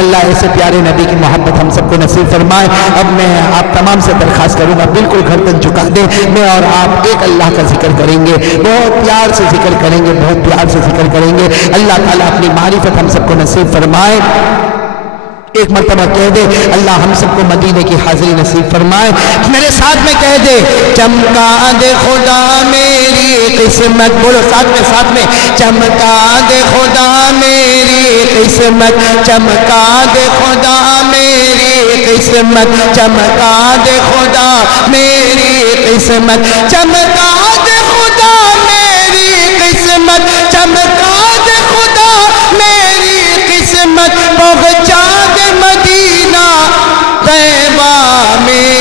اللہ ایسے پیارے نبی کی محبت ہم سب کو نصیب فرمائے۔ اب میں آپ تمام سے درخواست کروں گا بالکل گردن جھکا دیں، میں اور آپ ایک اللہ کا ذکر کریں گے، بہت پیار سے ذکر کریں گے، بہت پیار سے ذکر کریں گے۔ اللہ تعالیٰ اپنی معرفت ہم سب کو نصیب فرمائے۔ ایک مرتبہ کہہ دے اللہ ہم سب کو مدینے کی حاضری نصیب فرمائے۔ میرے ساتھ میں کہہ دے چمکا دے خدا میری قسمت، بولو ساتھ میں چمکا دے خدا میری قسمت، چمکا دے خدا میری قسمت، چمکا دے خدا میری قسمت، چمکا دے خدا میری قسمت، چمکا دے خدا میری قسمت، پہنچا دے مدینہ طیبہ میں،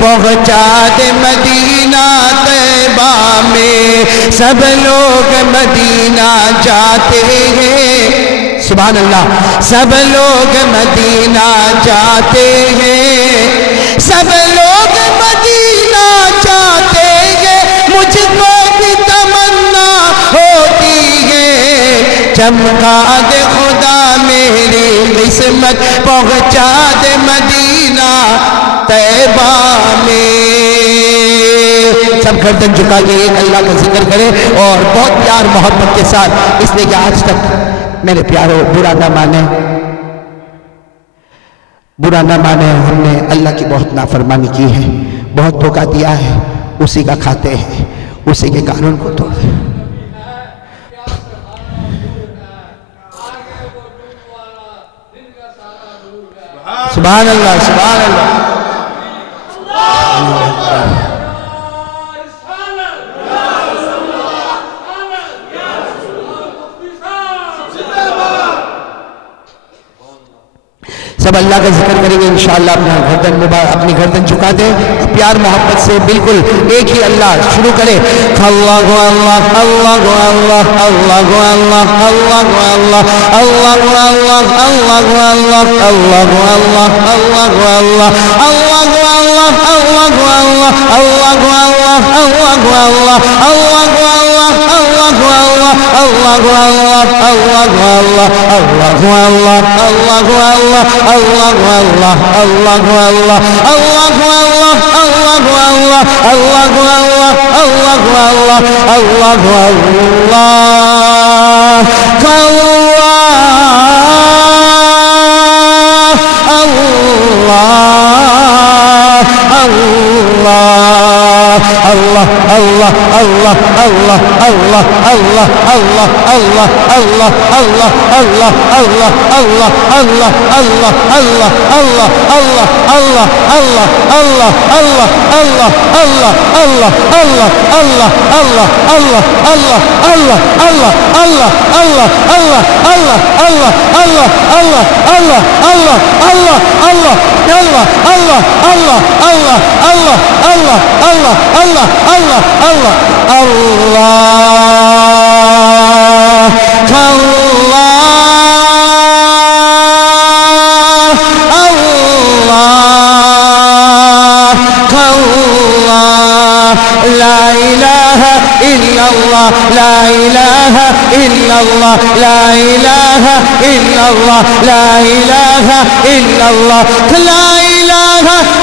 پہنچا دے مدینہ طیبہ میں، سب لوگ مدینہ جاتے ہیں، سبحان اللہ، سب لوگ مدینہ جاتے ہیں، سب لوگ مدینہ جاتے ہیں، مجھ کو بھی تمنا ہوتی ہے، چمکا دے خدا میری قسمت، پہنچا دے مدینہ طیبہ میں۔ سب گردن جھکا کے ایک اللہ کا ذکر کرے اور بہت پیار محبت کے ساتھ، اس لیے کہ آج تک میرے پیاروں برا نہ مانے، برا نہ مانے، ہم نے اللہ کی بہت نافرمانی کی ہے، بہت دھوکہ دیا ہے، اسی کا کھاتے ہیں، اسی کے قانون کو توڑ دیں۔ سبحان اللہ، سبحان اللہ، سب اللہ کا ذکر کریں گے انشاءاللہ۔ اپنی گردن جھکا دیں، پیار محبت سے بالکل ایک ہی اللہ شروع کرے۔ اللہ اللہ اللہ اللہ اللہ اللہ اللہ اللہ اللہ اللہ اللہ اللہ اللہ اللہ اللہ اللہ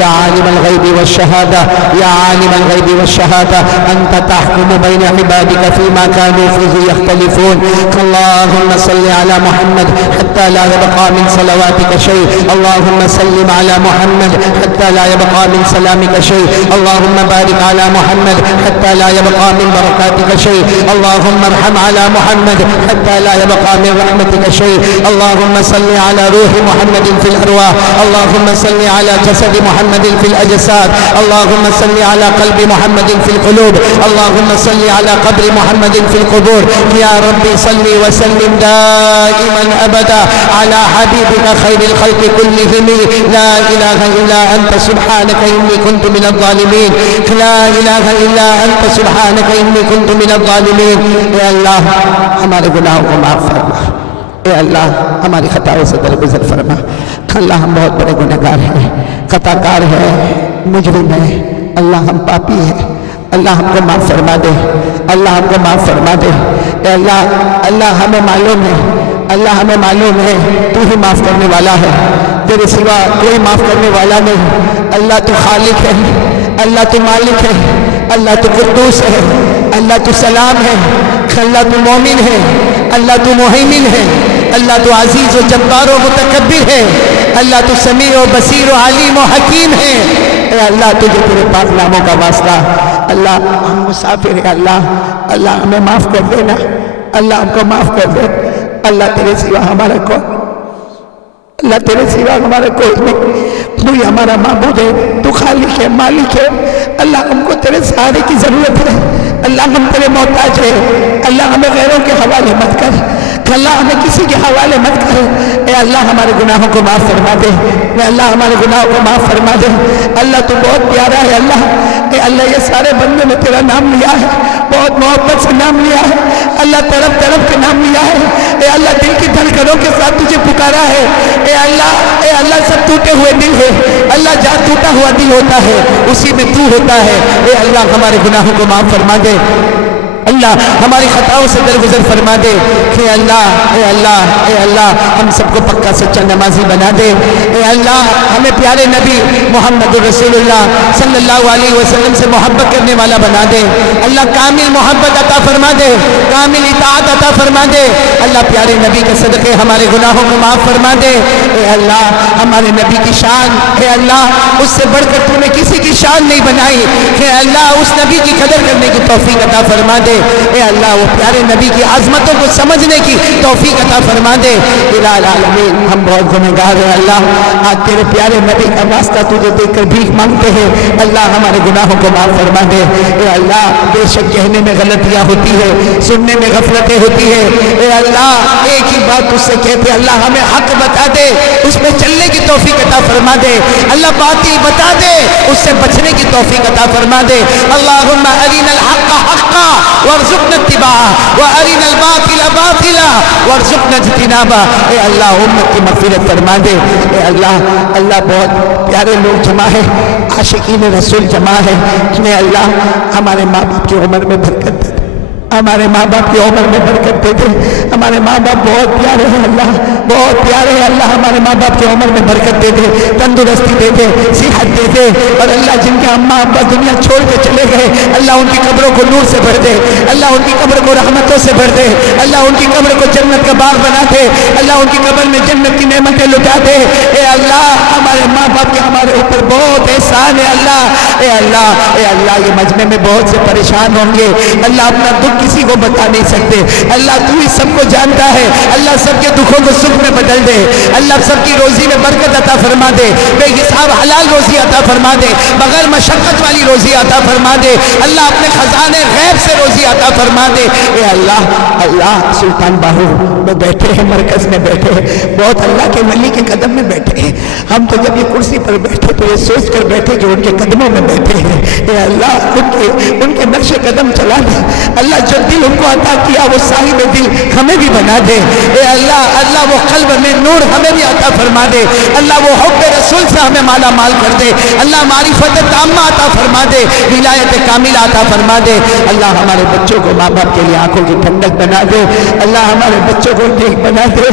يا عالم الغيب والشهادة يا عالم الغيب والشهادة أنت تحكم بين عبادك فيما كانوا فيه يختلفون. اللهم صل على محمد حتى لا يبقى من صلواتك شيء. اللهم سلم على محمد حتى لا يبقى من سلامك شيء. اللهم بارك على محمد حتى لا يبقى من بركاتك شيء. اللهم ارحم على محمد حتى لا يبقى من رحمتك شيء. اللهم صل على روح محمد في الأرواح. اللهم صل على جسد محمد في الأجساد. اللهم صل على قلب محمد في القلوب. اللهم صل على قبر محمد في القبور. يا ربي صل وسلم دائما أبدا على حبيبك خير الخلق كلهم. لا إله إلا أنت سبحانك إني كنت من الظالمين. لا إله إلا أنت سبحانك إني كنت من الظالمين. اے اللہ ہمارے گناہوں کو معاف فرما. اے اللہ ہماری خطاؤں سے درگزر فرما. اللہ ہم بہت بڑے گنہگار ہیں, خطا کار ہیں, مجرم ہیں. اللہ ہم پاپی ہیں. اللہ ہم کو معاف فرما دے. اللہ ہم کو معاف فرما دے. اے اللہ ہمیں معلوم ہے, اللہ ہمیں معلوم ہے تو ہی معاف کرنے والا ہے. تیرے سوا کوئی معاف کرنے والا نہیں. اللہ تو خالق ہے, اللہ تو مالک ہے, اللہ تو قدوس ہے, اللہ تو سلام ہے, اللہ تو مومن ہے, اللہ تو مہیمن ہے, اللہ تو عزیز و جبار و متکبر ہے, اللہ تو سمیع و بصیر و علیم و حکیم ہے. اے اللہ تجھے تیرے پاک ناموں کا واسطہ, اللہ ہم مسافر ہیں. اللہ ہمیں معاف کر دینا. اللہ ہم کو معاف کر دے. اللہ تیرے سوا ہمارا کوئی, اللہ تیرے سوا ہمارا کوئی نہیں. تو ہی ہمارا معبود ہے, تو خالق ہے, مالک ہے. اللہ ہم کو تیرے سہارے کی ضرورت ہے. اللہ ہم تیرے محتاج ہیں. اللہ ہمیں غیروں کے حوالے مت کر. اللہ ہمیں کسی کے حوالے مت کر. اے اللہ ہمارے گناہوں کو معاف فرما دے. اے اللہ ہمارے گناہوں کو معاف فرما دے. اللہ تو بہت پیارا ہے. اے اللہ یہ سارے بندوں نے تیرا نام لیا ہے, بہت محبت سے نام لیا ہے. اللہ تڑپ تڑپ کے نام لیا ہے. اے اللہ دل کی دھڑکنوں کے ساتھ تجھے پکارا ہے. اے اللہ سب ٹوٹے ہوئے دل ہے. اللہ جہاں ٹوٹا ہوا دل ہوتا ہے اسی میں تو ہوتا ہے. اے اللہ ہمارے گناہوں کو معاف فرما دے. اللہ ہماری خطاؤں سے درگزر فرما دے. اے اللہ ہم سب کو پکا سچا نمازی بنا دے. اے اللہ ہمیں پیارے نبی محمد رسول اللہ صلی اللہ علیہ وسلم سے محبت کرنے والا بنا دے. اللہ کامل محبت عطا فرما دے, کامل اطاعت عطا فرما دے. اللہ پیارے نبی کے صدقے ہمارے گناہوں کو معاف فرما دے. اے اللہ ہمارے نبی کی شان, اے اللہ اس سے بڑھ کر تو نے کسی کی شان نہیں بنائی. اے اللہ اس نبی کی قدر کرنے کی توفیق عطا فرما دے. اے اللہ وہ پیارے نبی کی عظمتوں کو سمجھنے کی توفیق عطا فرما دے. الہ العالمین ہم بہت گنہگار ہیں. اللہ آج تیرے پیارے نبی کا واسطہ تجھے دیکھ کر بھیک مانگتے ہیں. اللہ ہمارے گناہوں کو معاف فرما دے. اے اللہ بے شک کہنے میں غلطیاں ہوتی ہے, سننے میں غفلتیں ہوتی ہے. اے اللہ ایک ہی بات تجھ سے کہتے, اللہ ہمیں حق بتا دے, اس میں چلنے کی توفیق عطا فرما دے. اللہ باطل بتا دے, اس سے بچنے کی توفیق عطا فرما دے. اللہم ارنا الحق حقا وارزقنا اتباعہ وارنا الباطل باطلا وارزقنا اجتنابہ. اے اللہ امت کی مغفرت فرما دے. اے اللہ بہت پیارے لوگ جمع ہیں, عاشقین رسول جمع ہیں. اے اللہ ہمارے ماں باپ کی عمر میں برکت دے, ہمارے ماں باپ کی عمر میں برکت دے دے. ہمارے ماں باپ بہت پیارے ہیں اللہ, بہت پیارے ہیں اللہ. ہمارے ماں باپ کی عمر میں برکت دے دے, تندرستی دے دے, صحت دے دے. اور اللہ جن کے اماں ابا دنیا چھوڑ کے چلے گئے, اللہ ان کی قبروں کو نور سے بھر دے. اللہ ان کی قبر کو رحمتوں سے بھر دے. اللہ ان کی قبر کو جنت کا باغ بنا دے. اللہ ان کی قبر میں جنت کی نعمتیں لٹا دے. اے اللہ ہمارے ماں باپ کے ہمارے اوپر بہت احسان ہے اللہ. اے اللہ یہ مجمع میں بہت سے پریشان ہوں گے. اللہ اپنا دکھ کسی کو بتا نہیں سکتے. اللہ تو ہی سب کو جانتا ہے. اللہ سب کے دکھوں کو سکھ میں بدل دے. اللہ سب کی روزی میں برکت عطا فرما دے. بے حساب حلال روزی عطا فرما دے, بغیر مشقت والی روزی عطا فرما دے. اللہ اپنے خزانے غیب سے روزی عطا فرما دے. اے اللہ سلطان باہو میں بیٹھے ہیں, مرکز میں بیٹھے ہیں, بہت اللہ کے ولی کے قدم میں بیٹھے ہیں. ہم تو جب یہ کرسی پر بیٹھے تو یہ سوچ کر بیٹھے کہ ان کے قدموں میں بیٹھے ہیں. اے اللہ ان کے نقش قدم چلا دے. اللہ جو دل ان کو عطا کیا وہ صاحب دل ہمیں بھی بھی بنا دے. اے اللہ اللہ وہ قلب میں نور ہمیں بھی عطا فرما دے. اللہ وہ حب رسول سے ہمیں مالا مال کر دے. اللہ معرفت تامہ عطا فرما دے, ولایت کاملہ عطا فرما دے. اللہ ہمارے بچوں کو ماں باپ کے لیے آنکھوں کی ٹھنڈک بنا دے. اللہ ہمارے بچوں کو نیک بنا دے.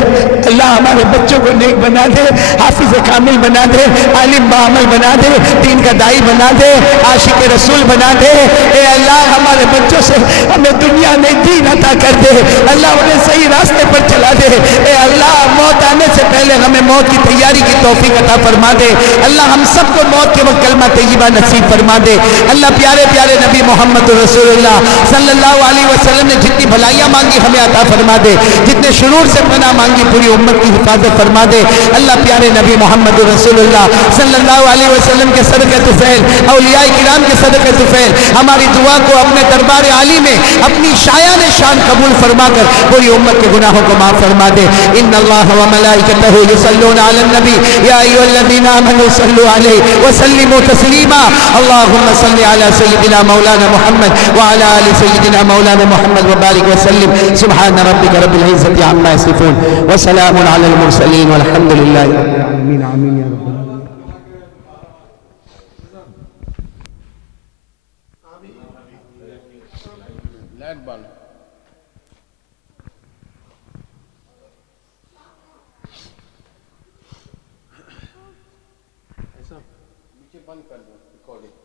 اللہ ہمارے بچوں کو نیک بنا دے, حافظ کامل بنا دے, عالم بعمل بنا دے, دین کا دائی بنا دے, عاشق رسول بنا دے. اے اللہ ہمارے بچوں سے ہمیں دنیا میں دین عطا کر دے. اللہ انہیں صحیح راستے پر چلا دے. اے اللہ موت آنے سے پہلے ہمیں موت کی تیاری کی توفیق عطا فرما دے. اللہ ہم سب کو موت کے وقت کلمہ طیبہ نصیب فرما دے. اللہ پیارے پیارے نبی محمد رسول اللہ صلی اللہ علیہ وسلم نے جتنی بھلائیاں مانگی ہمیں عطا فرما دے. جتنے شرور سے پناہ مانگی پوری امت کی حفاظت فرما دے. اللہ پیارے نبی محمد رسول اللہ صلی اللہ علیہ وسلم کے صدقہ طفیل, اولیاء کرام کے صدقہ طفیل ہماری دعا کو اپنے دربار عالی میں اپنی شایان شان قبول فرما کر پوری امت کے گناہوں کو معاف فرما دے. ان اللہ و ملائکتہ یصلون علی النبی یا ایھا الذین آمنوا صلوا علیہ وسلموا تسلیما. اللهم صل علی سیدنا مولانا محمد وعلى آل سیدنا مولانا محمد وبارک وسلم. سبحان ربک رب العزة عما یصفون وسلام علی المرسلین والحمد للہ رب العالمین. آمین یا رب العالمین. نیچے بند کر دو ریکارڈنگ.